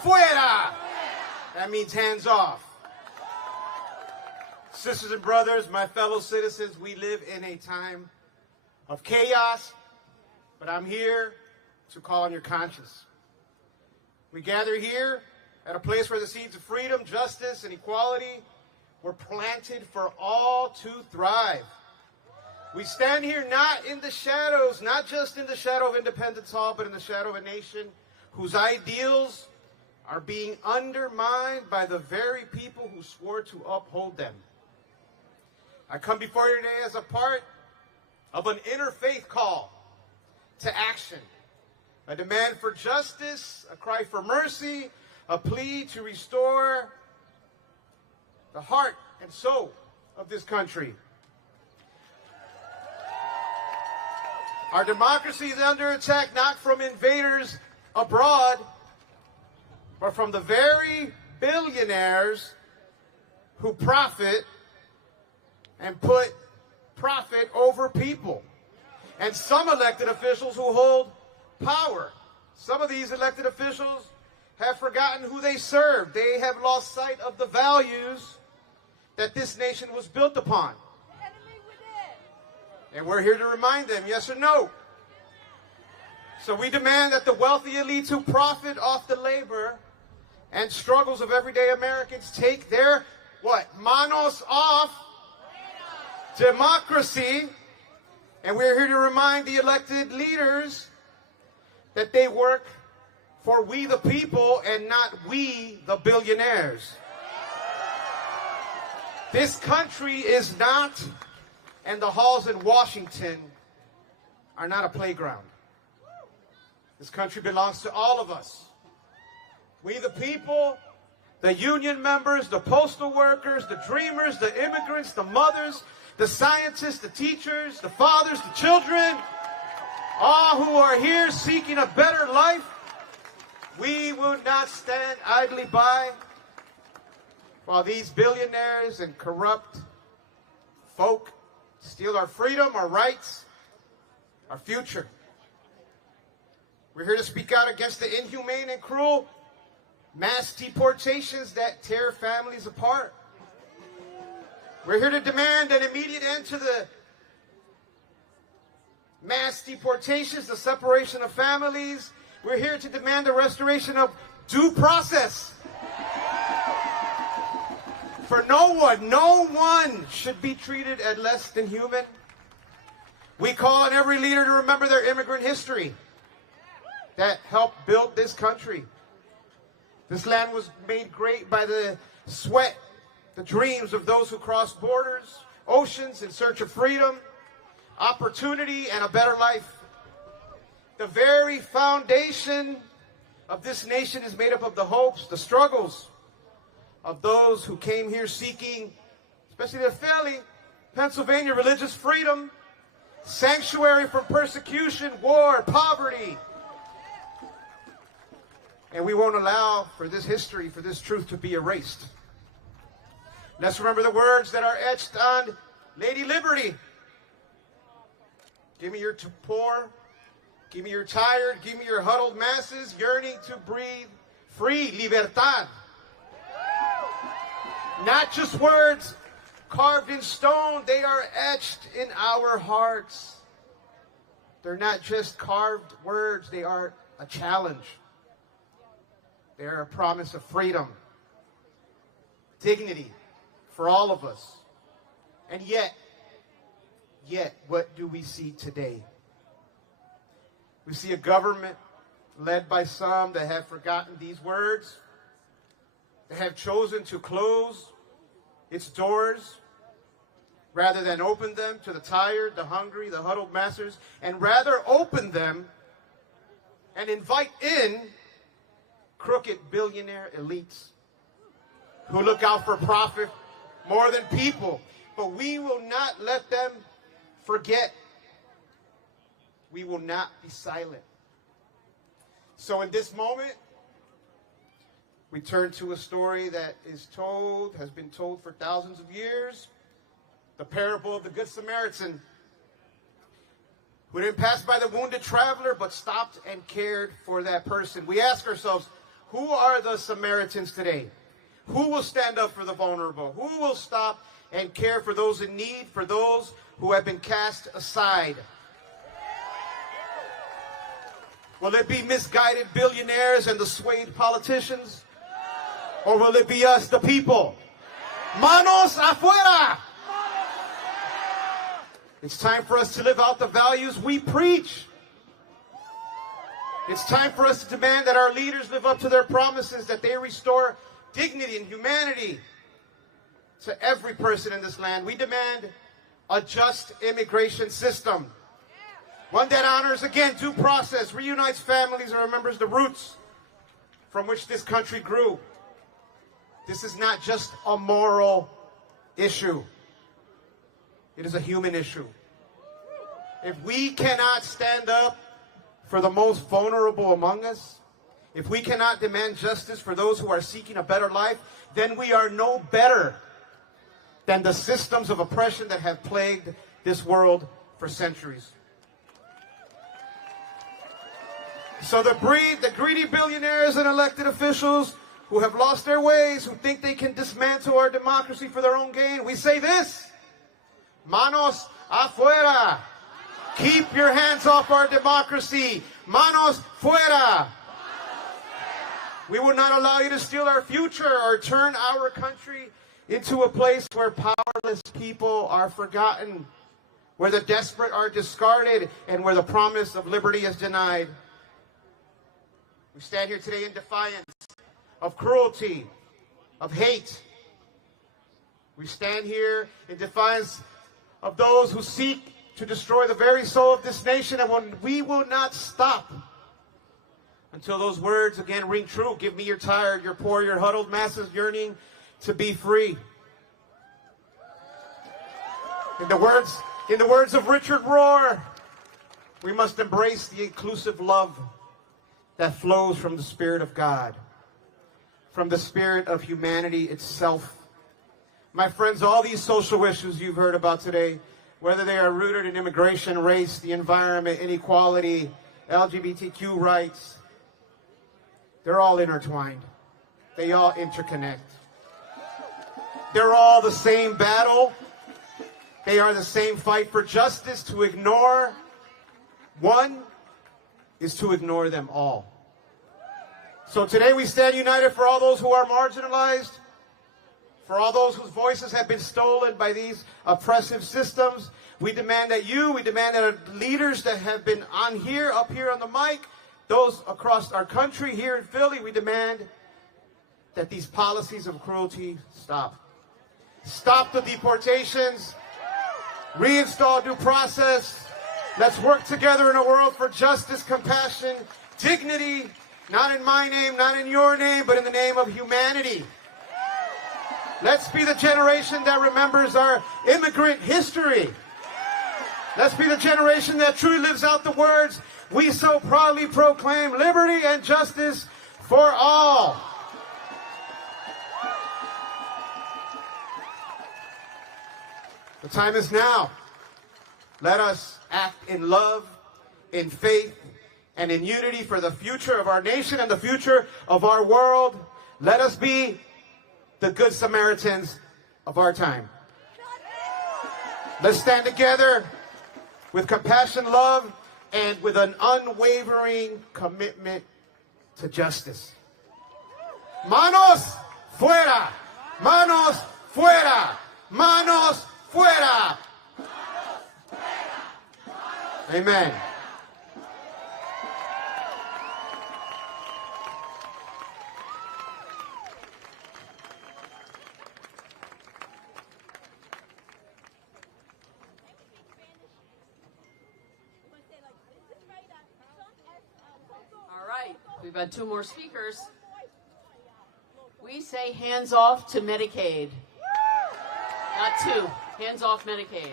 Fuera! That means hands off. Sisters and brothers, my fellow citizens, we live in a time of chaos, but I'm here to call on your conscience. We gather here at a place where the seeds of freedom, justice, and equality were planted for all to thrive. We stand here not in the shadows, not just in the shadow of Independence Hall, but in the shadow of a nation whose ideals are being undermined by the very people who swore to uphold them. I come before you today as a part of an interfaith call to action, a demand for justice, a cry for mercy, a plea to restore the heart and soul of this country. Our democracy is under attack not from invaders abroad, but from the very billionaires who profit and put profit over people. And some elected officials who hold power. Some of these elected officials have forgotten who they serve. They have lost sight of the values that this nation was built upon. And we're here to remind them, yes or no. So we demand that the wealthy elites who profit off the labor and struggles of everyday Americans take their, manos off democracy. And we're here to remind the elected leaders that they work for we the people and not we the billionaires. This country is not, and the halls in Washington are not a playground. This country belongs to all of us. We the people, the union members, the postal workers, the dreamers, the immigrants, the mothers, the scientists, the teachers, the fathers, the children, all who are here seeking a better life. We will not stand idly by while these billionaires and corrupt folk steal our freedom, our rights, our future. We're here to speak out against the inhumane and cruel mass deportations that tear families apart. We're here to demand an immediate end to the mass deportations, the separation of families. We're here to demand the restoration of due process. For no one should be treated as less than human. We call on every leader to remember their immigrant history that helped build this country. This land was made great by the sweat, the dreams of those who crossed borders, oceans in search of freedom, opportunity, and a better life. The very foundation of this nation is made up of the hopes, the struggles of those who came here seeking, especially the Philly, Pennsylvania, religious freedom, sanctuary from persecution, war, poverty. And we won't allow for this history, for this truth to be erased. Let's remember the words that are etched on Lady Liberty. Give me your poor, give me your tired, give me your huddled masses yearning to breathe free, libertad. Not just words carved in stone, they are etched in our hearts. They're not just carved words, they are a challenge. They are a promise of freedom, dignity for all of us. And yet, what do we see today? We see a government led by some that have forgotten these words, that have chosen to close its doors rather than open them to the tired, the hungry, the huddled masses, and rather open them and invite in crooked billionaire elites who look out for profit more than people. But we will not let them forget. We will not be silent. So in this moment, we turn to a story that is told, has been told for thousands of years. The parable of the Good Samaritan, who didn't pass by the wounded traveler, but stopped and cared for that person. We ask ourselves, who are the Samaritans today? Who will stand up for the vulnerable? Who will stop and care for those in need, for those who have been cast aside? Will it be misguided billionaires and the swayed politicians? Or will it be us, the people? Manos afuera! It's time for us to live out the values we preach. It's time for us to demand that our leaders live up to their promises, that they restore dignity and humanity to every person in this land. We demand a just immigration system, one that honors, again, due process, reunites families, and remembers the roots from which this country grew. This is not just a moral issue. It is a human issue. If we cannot stand up for the most vulnerable among us, if we cannot demand justice for those who are seeking a better life, then we are no better than the systems of oppression that have plagued this world for centuries. So the greedy billionaires and elected officials who have lost their ways, who think they can dismantle our democracy for their own gain, we say this: Manos afuera. Keep your hands off our democracy. Manos fuera. We will not allow you to steal our future or turn our country into a place where powerless people are forgotten, where the desperate are discarded, and where the promise of liberty is denied. We stand here today in defiance of cruelty, of hate, We stand here in defiance of those who seek to destroy the very soul of this nation, and we will not stop until those words again ring true. Give me your tired, your poor, your huddled masses yearning to be free. In the words of Richard Rohr, we must embrace the inclusive love that flows from the Spirit of God, from the spirit of humanity itself. My friends, all these social issues you've heard about today, whether they are rooted in immigration, race, the environment, inequality, LGBTQ rights, they're all intertwined. They all interconnect. They're all the same battle. They are the same fight for justice. To ignore one is to ignore them all. So today we stand united for all those who are marginalized, for all those whose voices have been stolen by these oppressive systems. We demand that leaders that have been up here on the mic, those across our country here in Philly, we demand that these policies of cruelty stop. Stop the deportations, reinstall due process. Let's work together in a world for justice, compassion, dignity, not in my name, not in your name, but in the name of humanity. Let's be the generation that remembers our immigrant history. Let's be the generation that truly lives out the words we so proudly proclaim: liberty and justice for all. The time is now. Let us act in love, in faith, and in unity for the future of our nation and the future of our world. Let us be the good Samaritans of our time. Let's stand together with compassion, love, and with an unwavering commitment to justice. Manos fuera! Manos fuera! Manos fuera! Amen. All right, we've got two more speakers. We say hands off to Medicaid. Not two, hands off Medicaid.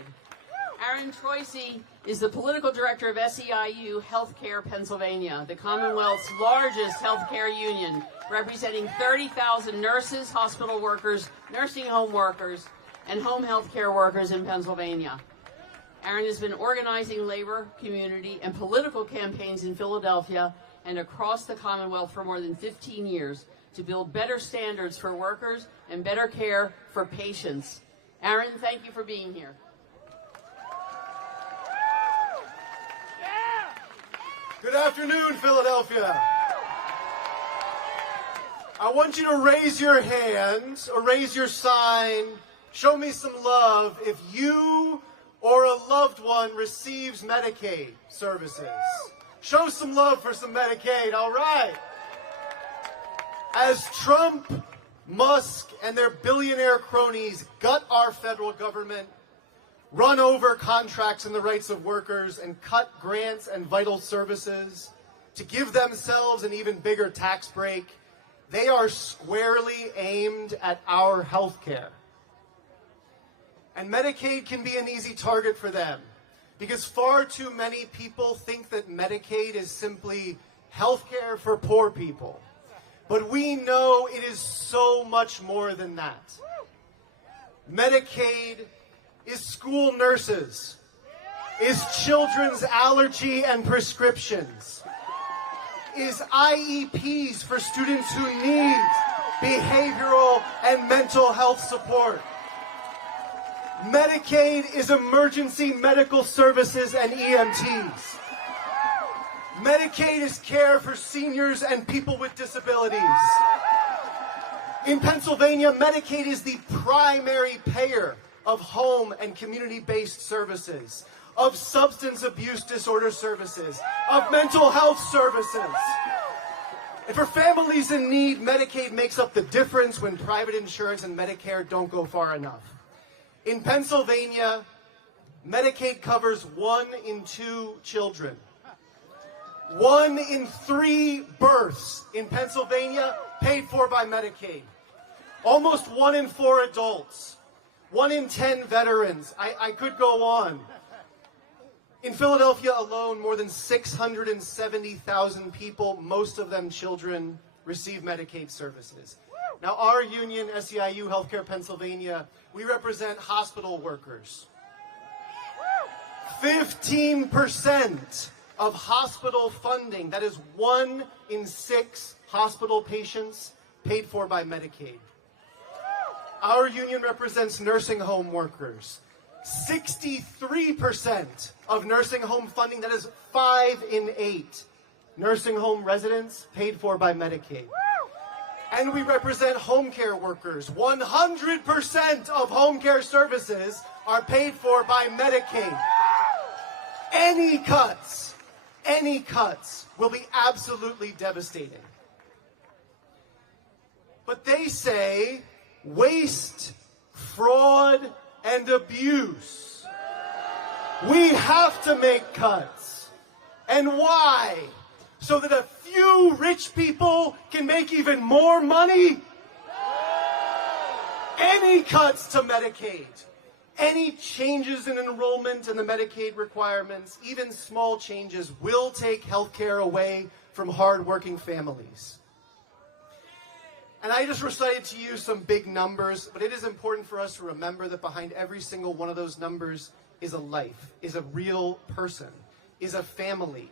Aaron Troisi is the political director of SEIU Healthcare Pennsylvania, the Commonwealth's largest healthcare union, representing 30,000 nurses, hospital workers, nursing home workers, and home healthcare workers in Pennsylvania. Aaron has been organizing labor, community, and political campaigns in Philadelphia and across the Commonwealth for more than 15 years to build better standards for workers and better care for patients. Aaron, thank you for being here. Good afternoon, Philadelphia. I want you to raise your hands or raise your sign, show me some love if you or a loved one receives Medicaid services. Show some love for some Medicaid, all right. As Trump, Musk, and their billionaire cronies gut our federal government, run over contracts and the rights of workers, and cut grants and vital services to give themselves an even bigger tax break, they are squarely aimed at our health care. And Medicaid can be an easy target for them because far too many people think that Medicaid is simply health care for poor people. But we know it is so much more than that. Medicaid is school nurses, is children's allergy and prescriptions, is IEPs for students who need behavioral and mental health support. Medicaid is emergency medical services and EMTs. Medicaid is care for seniors and people with disabilities. In Pennsylvania, Medicaid is the primary payer of home and community-based services, of substance abuse disorder services, of mental health services. And for families in need, Medicaid makes up the difference when private insurance and Medicare don't go far enough. In Pennsylvania, Medicaid covers 1 in 2 children. 1 in 3 births in Pennsylvania paid for by Medicaid. Almost 1 in 4 adults. 1 in 10 veterans. I could go on. In Philadelphia alone, more than 670,000 people, most of them children, receive Medicaid services. Now, our union, SEIU Healthcare Pennsylvania, we represent hospital workers. 15% of hospital funding, that is 1 in 6 hospital patients, paid for by Medicaid. Our union represents nursing home workers. 63% of nursing home funding, that is 5 in 8 nursing home residents, paid for by Medicaid. And we represent home care workers. 100% of home care services are paid for by Medicaid. Any cuts will be absolutely devastating. But they say waste, fraud, and abuse. We have to make cuts. And why? So that a few rich people can make even more money? Any cuts to Medicaid, any changes in enrollment and the Medicaid requirements, even small changes, will take health care away from hardworking families. And I just recited to you some big numbers, but it is important for us to remember that behind every single one of those numbers is a life, is a real person, is a family,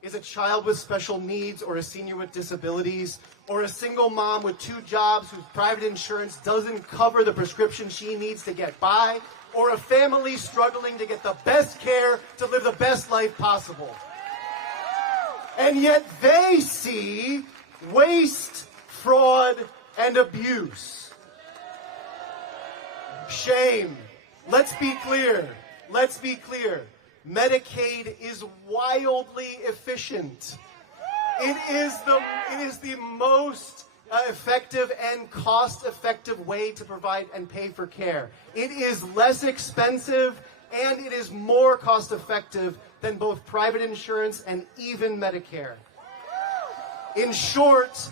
is a child with special needs, or a senior with disabilities, or a single mom with 2 jobs whose private insurance doesn't cover the prescription she needs to get by, or a family struggling to get the best care to live the best life possible. And yet they see waste, fraud, and abuse. Shame. Let's be clear. Let's be clear. Medicaid is wildly efficient. It is the most effective and cost-effective way to provide and pay for care. It is less expensive and it is more cost-effective than both private insurance and even Medicare. In short,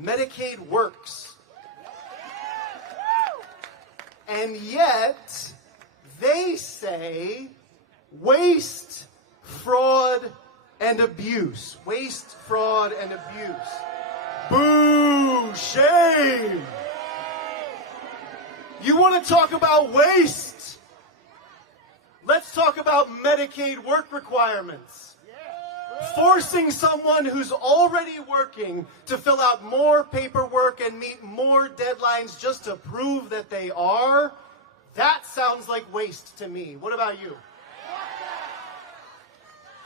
Medicaid works. And yet, they say waste, fraud, and abuse. Waste, fraud, and abuse. Boo! Shame! You want to talk about waste? Let's talk about Medicaid work requirements. Forcing someone who's already working to fill out more paperwork and meet more deadlines just to prove that they are, that sounds like waste to me. What about you?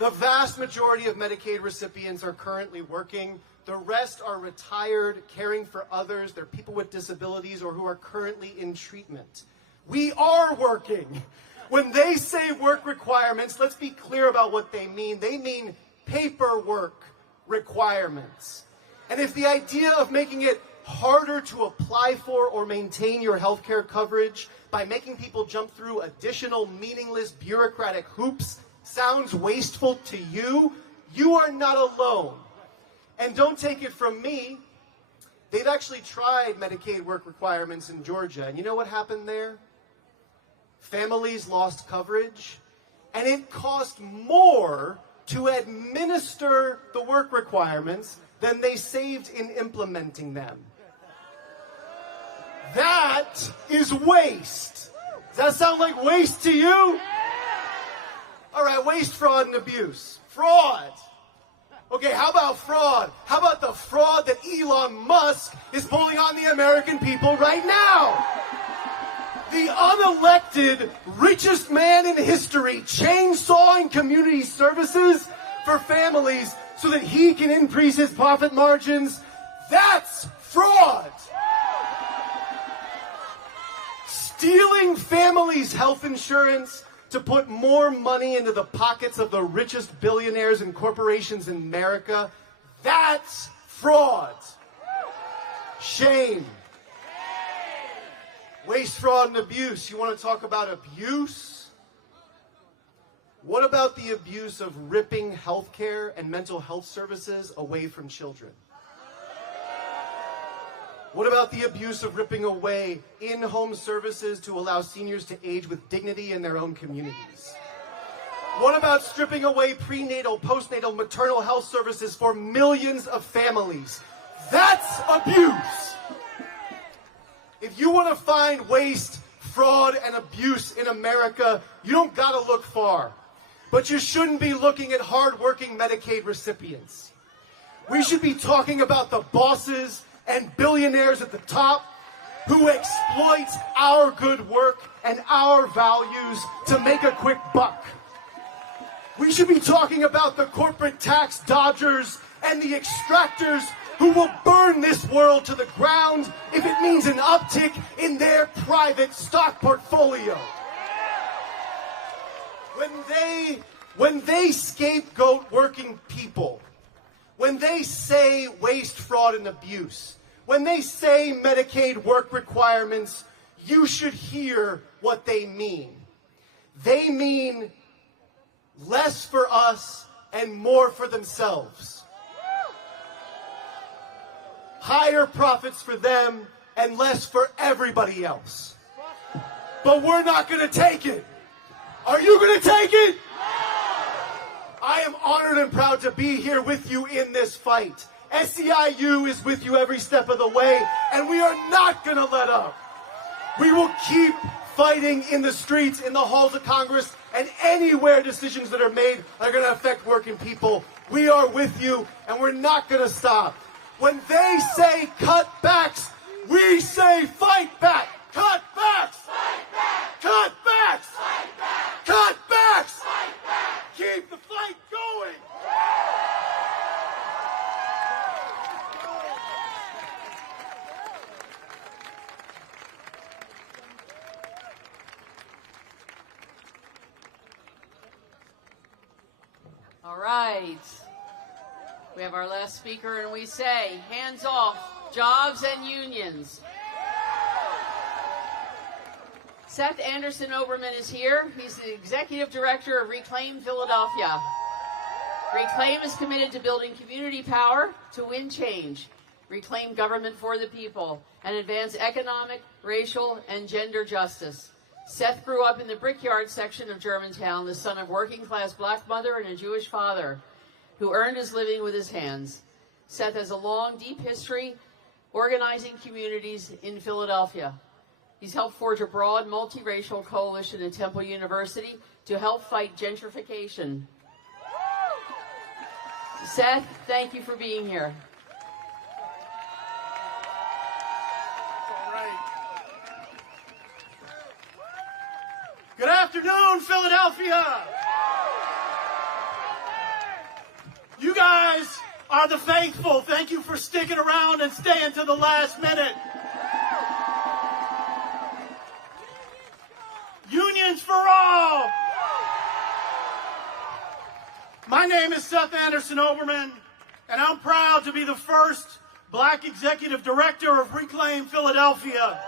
The vast majority of Medicaid recipients are currently working. The rest are retired, caring for others. They're people with disabilities or who are currently in treatment. We are working. When they say work requirements, let's be clear about what they mean. They mean paperwork requirements. And if the idea of making it harder to apply for or maintain your health care coverage by making people jump through additional meaningless bureaucratic hoops sounds wasteful to you, you are not alone. And don't take it from me, they've actually tried Medicaid work requirements in Georgia. And you know what happened there? Families lost coverage, and it cost more to administer the work requirements than they saved in implementing them. That is waste. Does that sound like waste to you? All right, waste, fraud, and abuse. Fraud. Okay, how about fraud? How about the fraud that Elon Musk is pulling on the American people right now? The unelected richest man in history chainsawing community services for families so that he can increase his profit margins. That's fraud. Stealing families' health insurance to put more money into the pockets of the richest billionaires and corporations in America. That's fraud. Shame. Waste, fraud, and abuse. You want to talk about abuse? What about the abuse of ripping healthcare and mental health services away from children? What about the abuse of ripping away in-home services to allow seniors to age with dignity in their own communities? What about stripping away prenatal, postnatal, maternal health services for millions of families? That's abuse. If you want to find waste, fraud, and abuse in America, you don't gotta look far. But you shouldn't be looking at hard-working Medicaid recipients. We should be talking about the bosses and billionaires at the top who exploit our good work and our values to make a quick buck. We should be talking about the corporate tax dodgers and the extractors who will burn this world to the ground if it means an uptick in their private stock portfolio. When they scapegoat working people, when they say waste, fraud, and abuse, when they say Medicaid work requirements, you should hear what they mean. They mean less for us and more for themselves. Higher profits for them and less for everybody else. But we're not going to take it. Are you going to take it? I am honored and proud to be here with you in this fight. SEIU is with you every step of the way, and we are not going to let up. We will keep fighting in the streets, in the halls of Congress, and anywhere decisions that are made are going to affect working people. We are with you, and we're not going to stop. When they say cutbacks, we say fight back. Cutbacks! Fight back! Cutbacks! Fight back! Cutbacks! Fight back! Keep the fight going! All right. We have our last speaker, and we say, hands off jobs and unions. Seth Anderson Oberman is here. He's the Executive Director of Reclaim Philadelphia. Reclaim is committed to building community power to win change, reclaim government for the people, and advance economic, racial, and gender justice. Seth grew up in the Brickyard section of Germantown, the son of working-class black mother and a Jewish father, who earned his living with his hands. Seth has a long, deep history organizing communities in Philadelphia. He's helped forge a broad, multiracial coalition at Temple University to help fight gentrification. Seth, thank you for being here. All right. Good afternoon, Philadelphia. You guys are the faithful. Thank you for sticking around and staying to the last minute. Unions for all. My name is Seth Anderson Oberman, and I'm proud to be the first black executive director of Reclaim Philadelphia.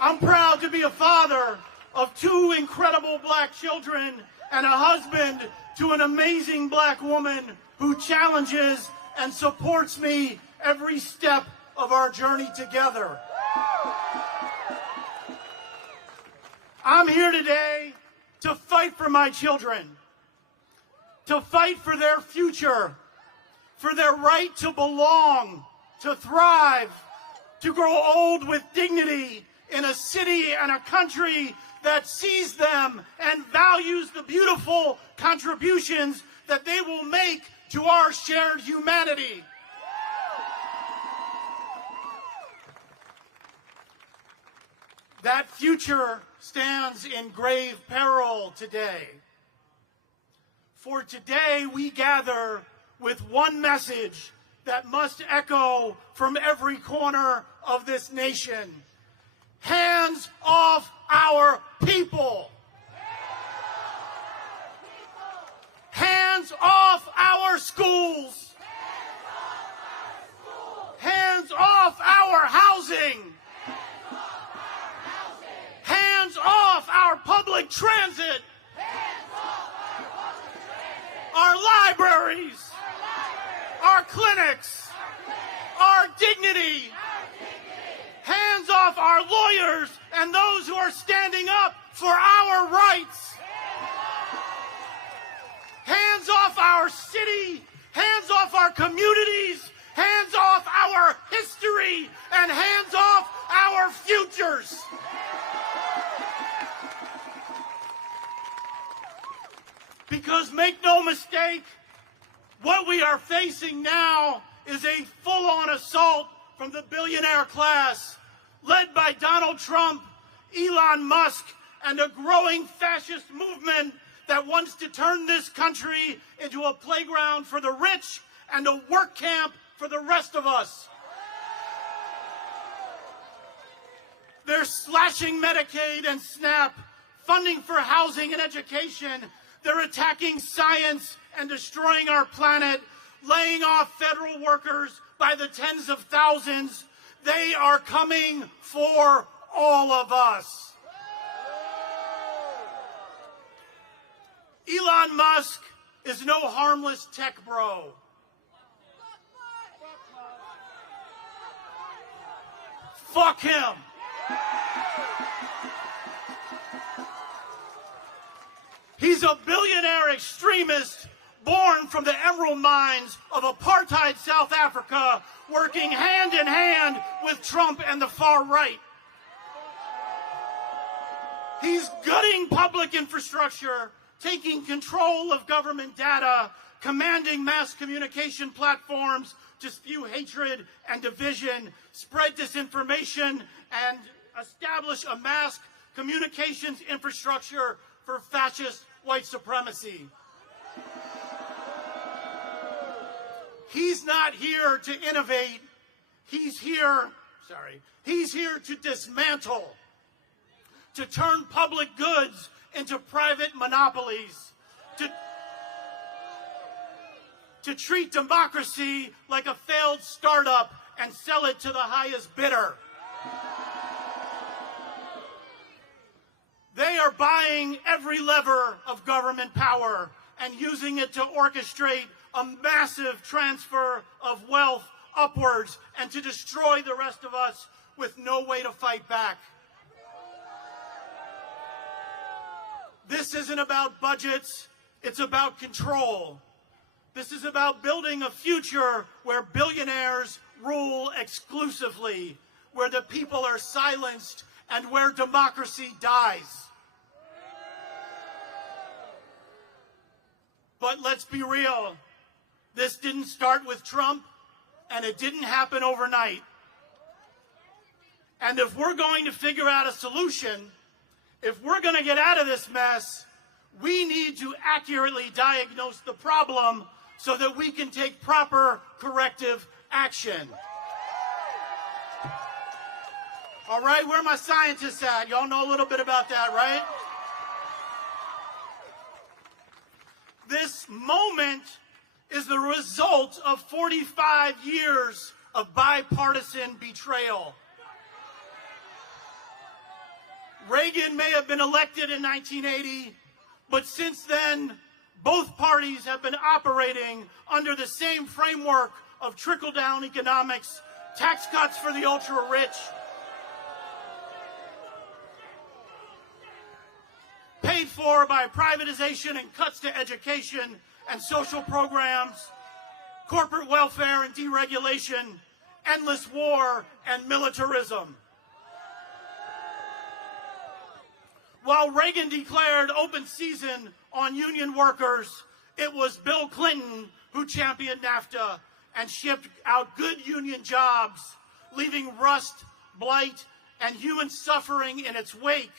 I'm proud to be a father of 2 incredible black children and a husband to an amazing black woman who challenges and supports me every step of our journey together. I'm here today to fight for my children, to fight for their future, for their right to belong, to thrive, to grow old with dignity in a city and a country that sees them and values the beautiful contributions that they will make to our shared humanity. That future stands in grave peril today. For today we gather with one message that must echo from every corner of this nation. Hands off our people! Hands off our our schools. Hands off our housing. Hands off our public transit. Our libraries. Our clinics. Our dignity. Hands off our lawyers and those who are standing up for our rights. Hands off our city. Hands off our communities. Hands off our history. And hands off our futures. Because make no mistake, what we are facing now is a full-on assault from the billionaire class, led by Donald Trump, Elon Musk, and a growing fascist movement that wants to turn this country into a playground for the rich and a work camp for the rest of us. They're slashing Medicaid and SNAP, funding for housing and education. They're attacking science and destroying our planet, laying off federal workers by the tens of thousands. They are coming for all of us. Elon Musk is no harmless tech bro. Fuck him. He's a billionaire extremist born from the emerald mines of apartheid South Africa, working hand in hand with Trump and the far right. He's gutting public infrastructure, taking control of government data, commanding mass communication platforms to spew hatred and division, spread disinformation, and establish a mass communications infrastructure for fascist white supremacy. He's not here to innovate. He's here to dismantle, to turn public goods into private monopolies, to treat democracy like a failed startup and sell it to the highest bidder. They are buying every lever of government power and using it to orchestrate a massive transfer of wealth upwards and to destroy the rest of us with no way to fight back. This isn't about budgets, it's about control. This is about building a future where billionaires rule exclusively, where the people are silenced, and where democracy dies. But let's be real. This didn't start with Trump, and it didn't happen overnight. And if we're going to figure out a solution, if we're going to get out of this mess, we need to accurately diagnose the problem so that we can take proper corrective action. All right, where are my scientists at? Y'all know a little bit about that, right? This moment is the result of 45 years of bipartisan betrayal. Reagan may have been elected in 1980, but since then, both parties have been operating under the same framework of trickle-down economics, tax cuts for the ultra-rich, paid for by privatization and cuts to education and social programs, corporate welfare and deregulation, endless war and militarism. While Reagan declared open season on union workers, it was Bill Clinton who championed NAFTA and shipped out good union jobs, leaving rust, blight, and human suffering in its wake.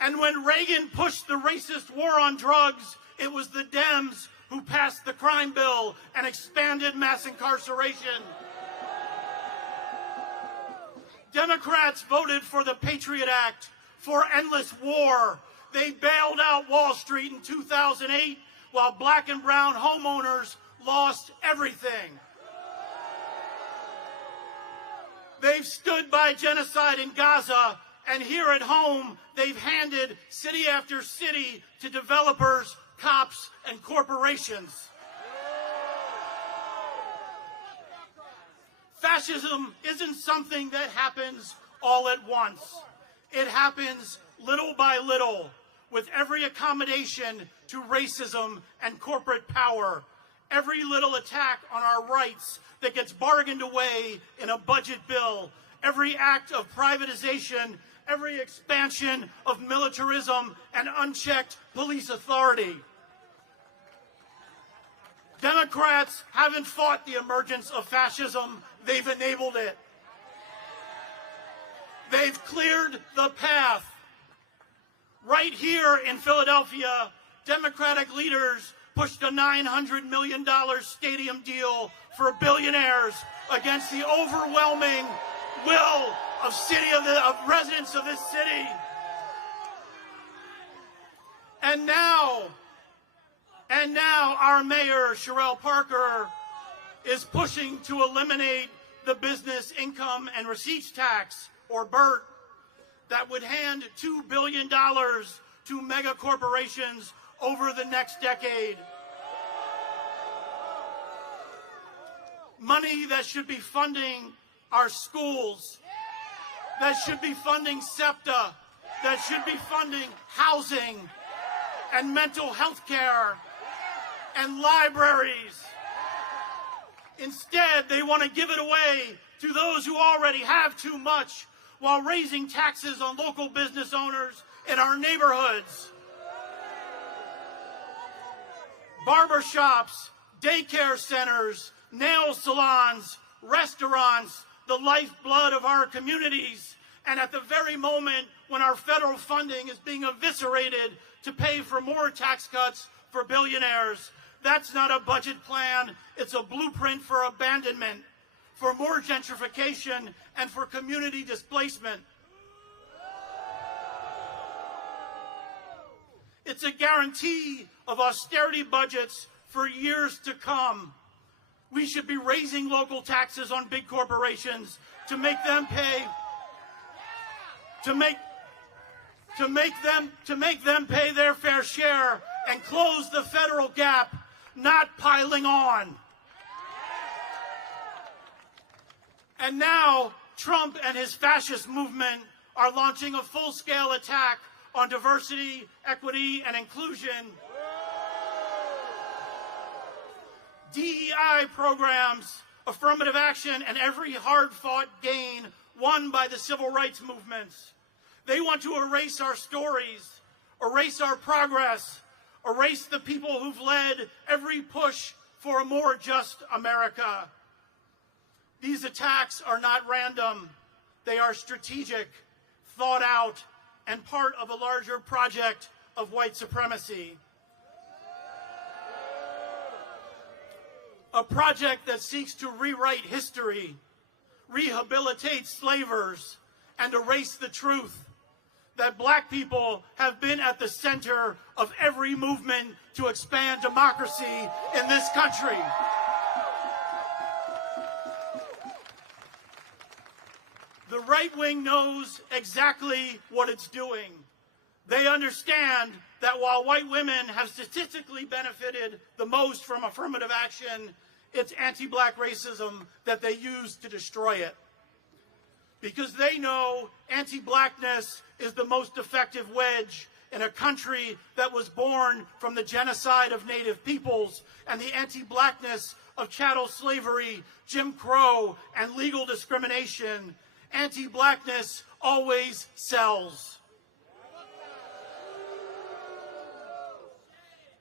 And when Reagan pushed the racist war on drugs, it was the Dems who passed the crime bill and expanded mass incarceration. Democrats voted for the Patriot Act, for endless war, They bailed out Wall Street in 2008 while black and brown homeowners lost everything. They've stood by genocide in Gaza, and here at home, they've handed city after city to developers, cops, and corporations. Fascism isn't something that happens all at once. It happens little by little, with every accommodation to racism and corporate power, every little attack on our rights that gets bargained away in a budget bill, every act of privatization, every expansion of militarism and unchecked police authority. Democrats haven't fought the emergence of fascism, they've enabled it. They've cleared the path. Right here in Philadelphia, Democratic leaders pushed a $900 million stadium deal for billionaires against the overwhelming will of residents of this city. And now our mayor, Sherelle Parker, is pushing to eliminate the business income and receipts tax, or BERT, that would hand $2 billion to mega corporations over the next decade. Money that should be funding our schools, that should be funding SEPTA, that should be funding housing and mental health care and libraries. Instead, they want to give it away to those who already have too much, while raising taxes on local business owners in our neighborhoods. Barbershops, daycare centers, nail salons, restaurants, the lifeblood of our communities, and at the very moment when our federal funding is being eviscerated to pay for more tax cuts for billionaires. That's not a budget plan, it's a blueprint for abandonment, for more gentrification, and for community displacement. It's a guarantee of austerity budgets for years to come. We should be raising local taxes on big corporations to make them pay their fair share and close the federal gap, not piling on. And now Trump and his fascist movement are launching a full-scale attack on diversity, equity, and inclusion. DEI programs, affirmative action, and every hard-fought gain won by the civil rights movements. They want to erase our stories, erase our progress, erase the people who've led every push for a more just America. These attacks are not random. They are strategic, thought out, and part of a larger project of white supremacy. A project that seeks to rewrite history, rehabilitate slavers, and erase the truth that black people have been at the center of every movement to expand democracy in this country. The right wing knows exactly what it's doing. They understand that while white women have statistically benefited the most from affirmative action, it's anti-black racism that they use to destroy it. Because they know anti-blackness is the most effective wedge in a country that was born from the genocide of Native peoples and the anti-blackness of chattel slavery, Jim Crow, and legal discrimination. Anti-blackness always sells.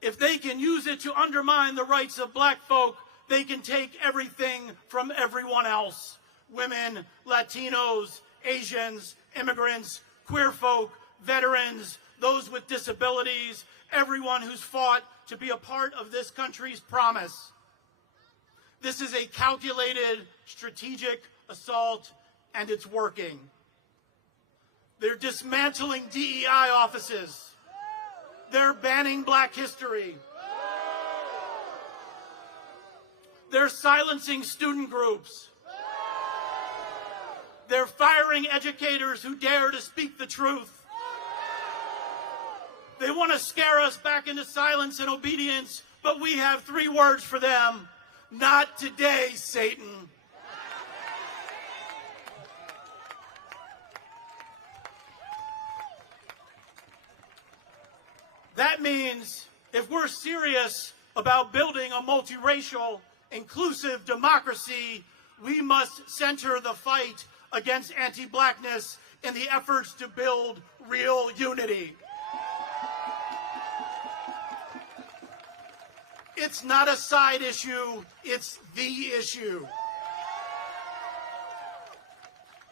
If they can use it to undermine the rights of black folk, they can take everything from everyone else. Women, Latinos, Asians, immigrants, queer folk, veterans, those with disabilities, everyone who's fought to be a part of this country's promise. This is a calculated, strategic assault, and it's working. They're dismantling DEI offices. They're banning Black history. They're silencing student groups. They're firing educators who dare to speak the truth. They want to scare us back into silence and obedience, but we have 3 words for them. Not today, Satan. That means if we're serious about building a multiracial, inclusive democracy, we must center the fight against anti-Blackness in the efforts to build real unity. It's not a side issue, it's the issue.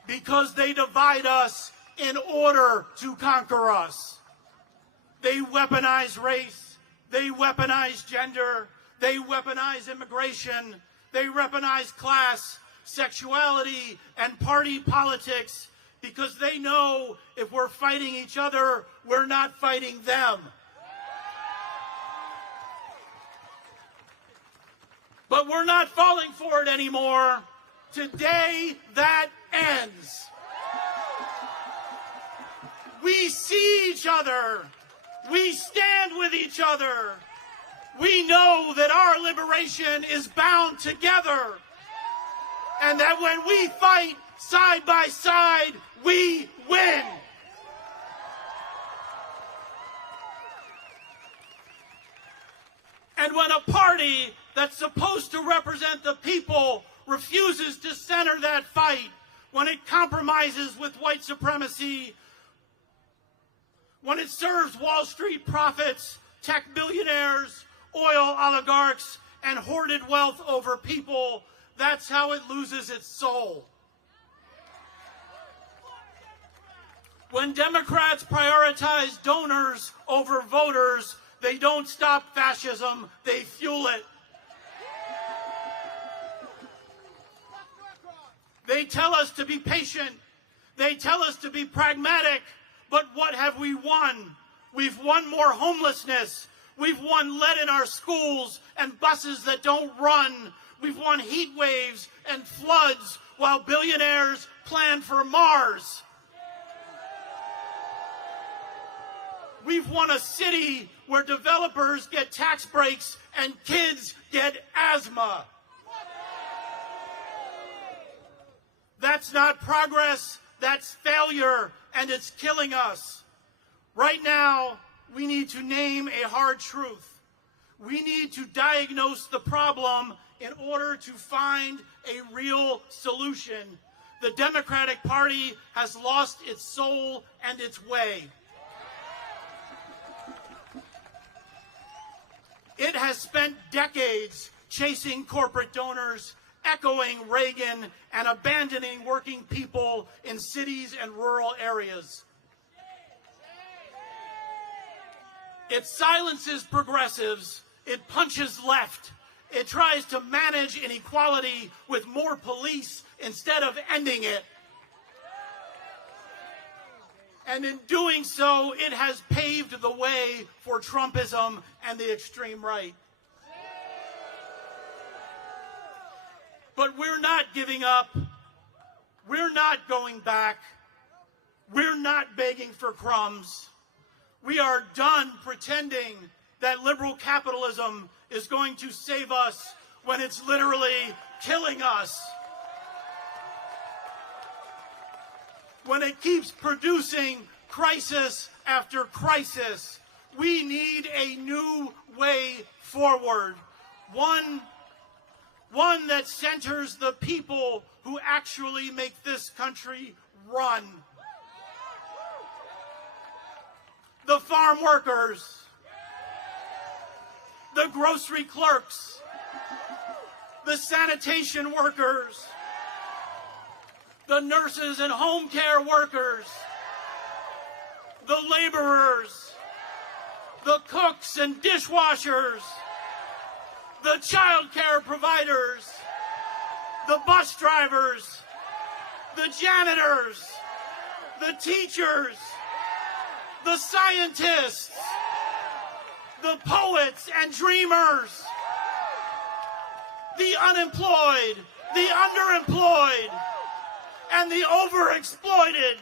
Because they divide us in order to conquer us. They weaponize race, they weaponize gender, they weaponize immigration, they weaponize class, sexuality, and party politics because they know if we're fighting each other, we're not fighting them. But we're not falling for it anymore. Today, that ends. We see each other. We stand with each other. We know that our liberation is bound together. And that when we fight side by side, we win. And when a party that's supposed to represent the people refuses to center that fight, when it compromises with white supremacy, when it serves Wall Street profits, tech billionaires, oil oligarchs, and hoarded wealth over people, that's how it loses its soul. When Democrats prioritize donors over voters, they don't stop fascism, they fuel it. They tell us to be patient. They tell us to be pragmatic. But what have we won? We've won more homelessness. We've won lead in our schools and buses that don't run. We've won heat waves and floods while billionaires plan for Mars. We've won a city where developers get tax breaks and kids get asthma. That's not progress, that's failure, and it's killing us. Right now, we need to name a hard truth. We need to diagnose the problem in order to find a real solution. The Democratic Party has lost its soul and its way. It has spent decades chasing corporate donors, echoing Reagan, and abandoning working people in cities and rural areas. It silences progressives. It punches left. It tries to manage inequality with more police instead of ending it. And in doing so, it has paved the way for Trumpism and the extreme right. But we're not giving up. We're not going back. We're not begging for crumbs. We are done pretending that liberal capitalism is going to save us when it's literally killing us. When it keeps producing crisis after crisis, we need a new way forward. One that centers the people who actually make this country run. The farm workers, the grocery clerks, the sanitation workers, the nurses and home care workers, the laborers, the cooks and dishwashers, the child care providers, the bus drivers, the janitors, the teachers, the scientists, the poets and dreamers, the unemployed, the underemployed, and the overexploited.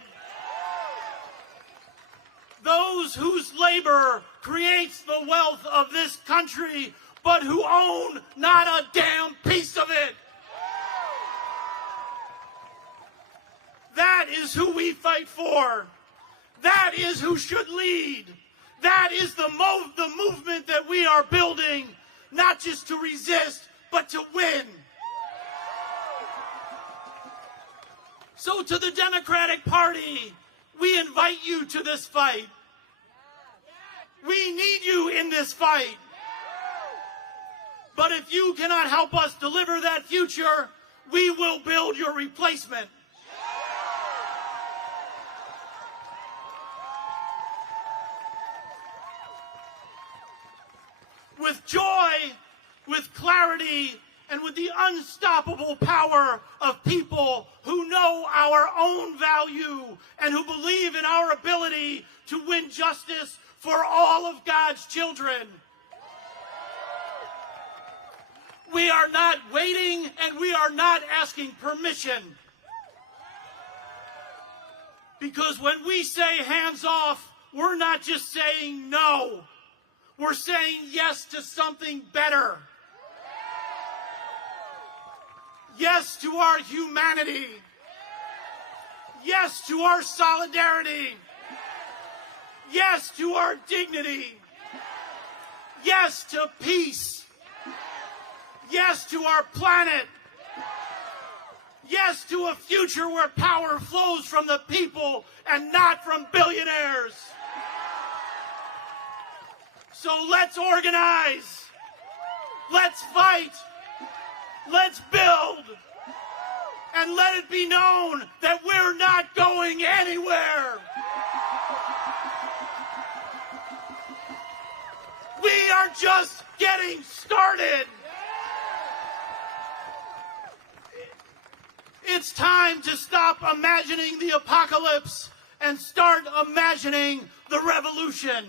Those whose labor creates the wealth of this country, but who own not a damn piece of it. That is who we fight for. That is who should lead. That is the movement that we are building, not just to resist, but to win. So to the Democratic Party, we invite you to this fight. We need you in this fight. But if you cannot help us deliver that future, we will build your replacement. With joy, with clarity, and with the unstoppable power of people who know our own value and who believe in our ability to win justice for all of God's children. We are not waiting and we are not asking permission. Because when we say hands off, we're not just saying no. We're saying yes to something better. Yes to our humanity. Yes to our solidarity. Yes to our dignity. Yes to peace. Yes to our planet. Yes to a future where power flows from the people and not from billionaires. So let's organize. Let's fight. Let's build. And let it be known that we're not going anywhere. We are just getting started. It's time to stop imagining the apocalypse and start imagining the revolution.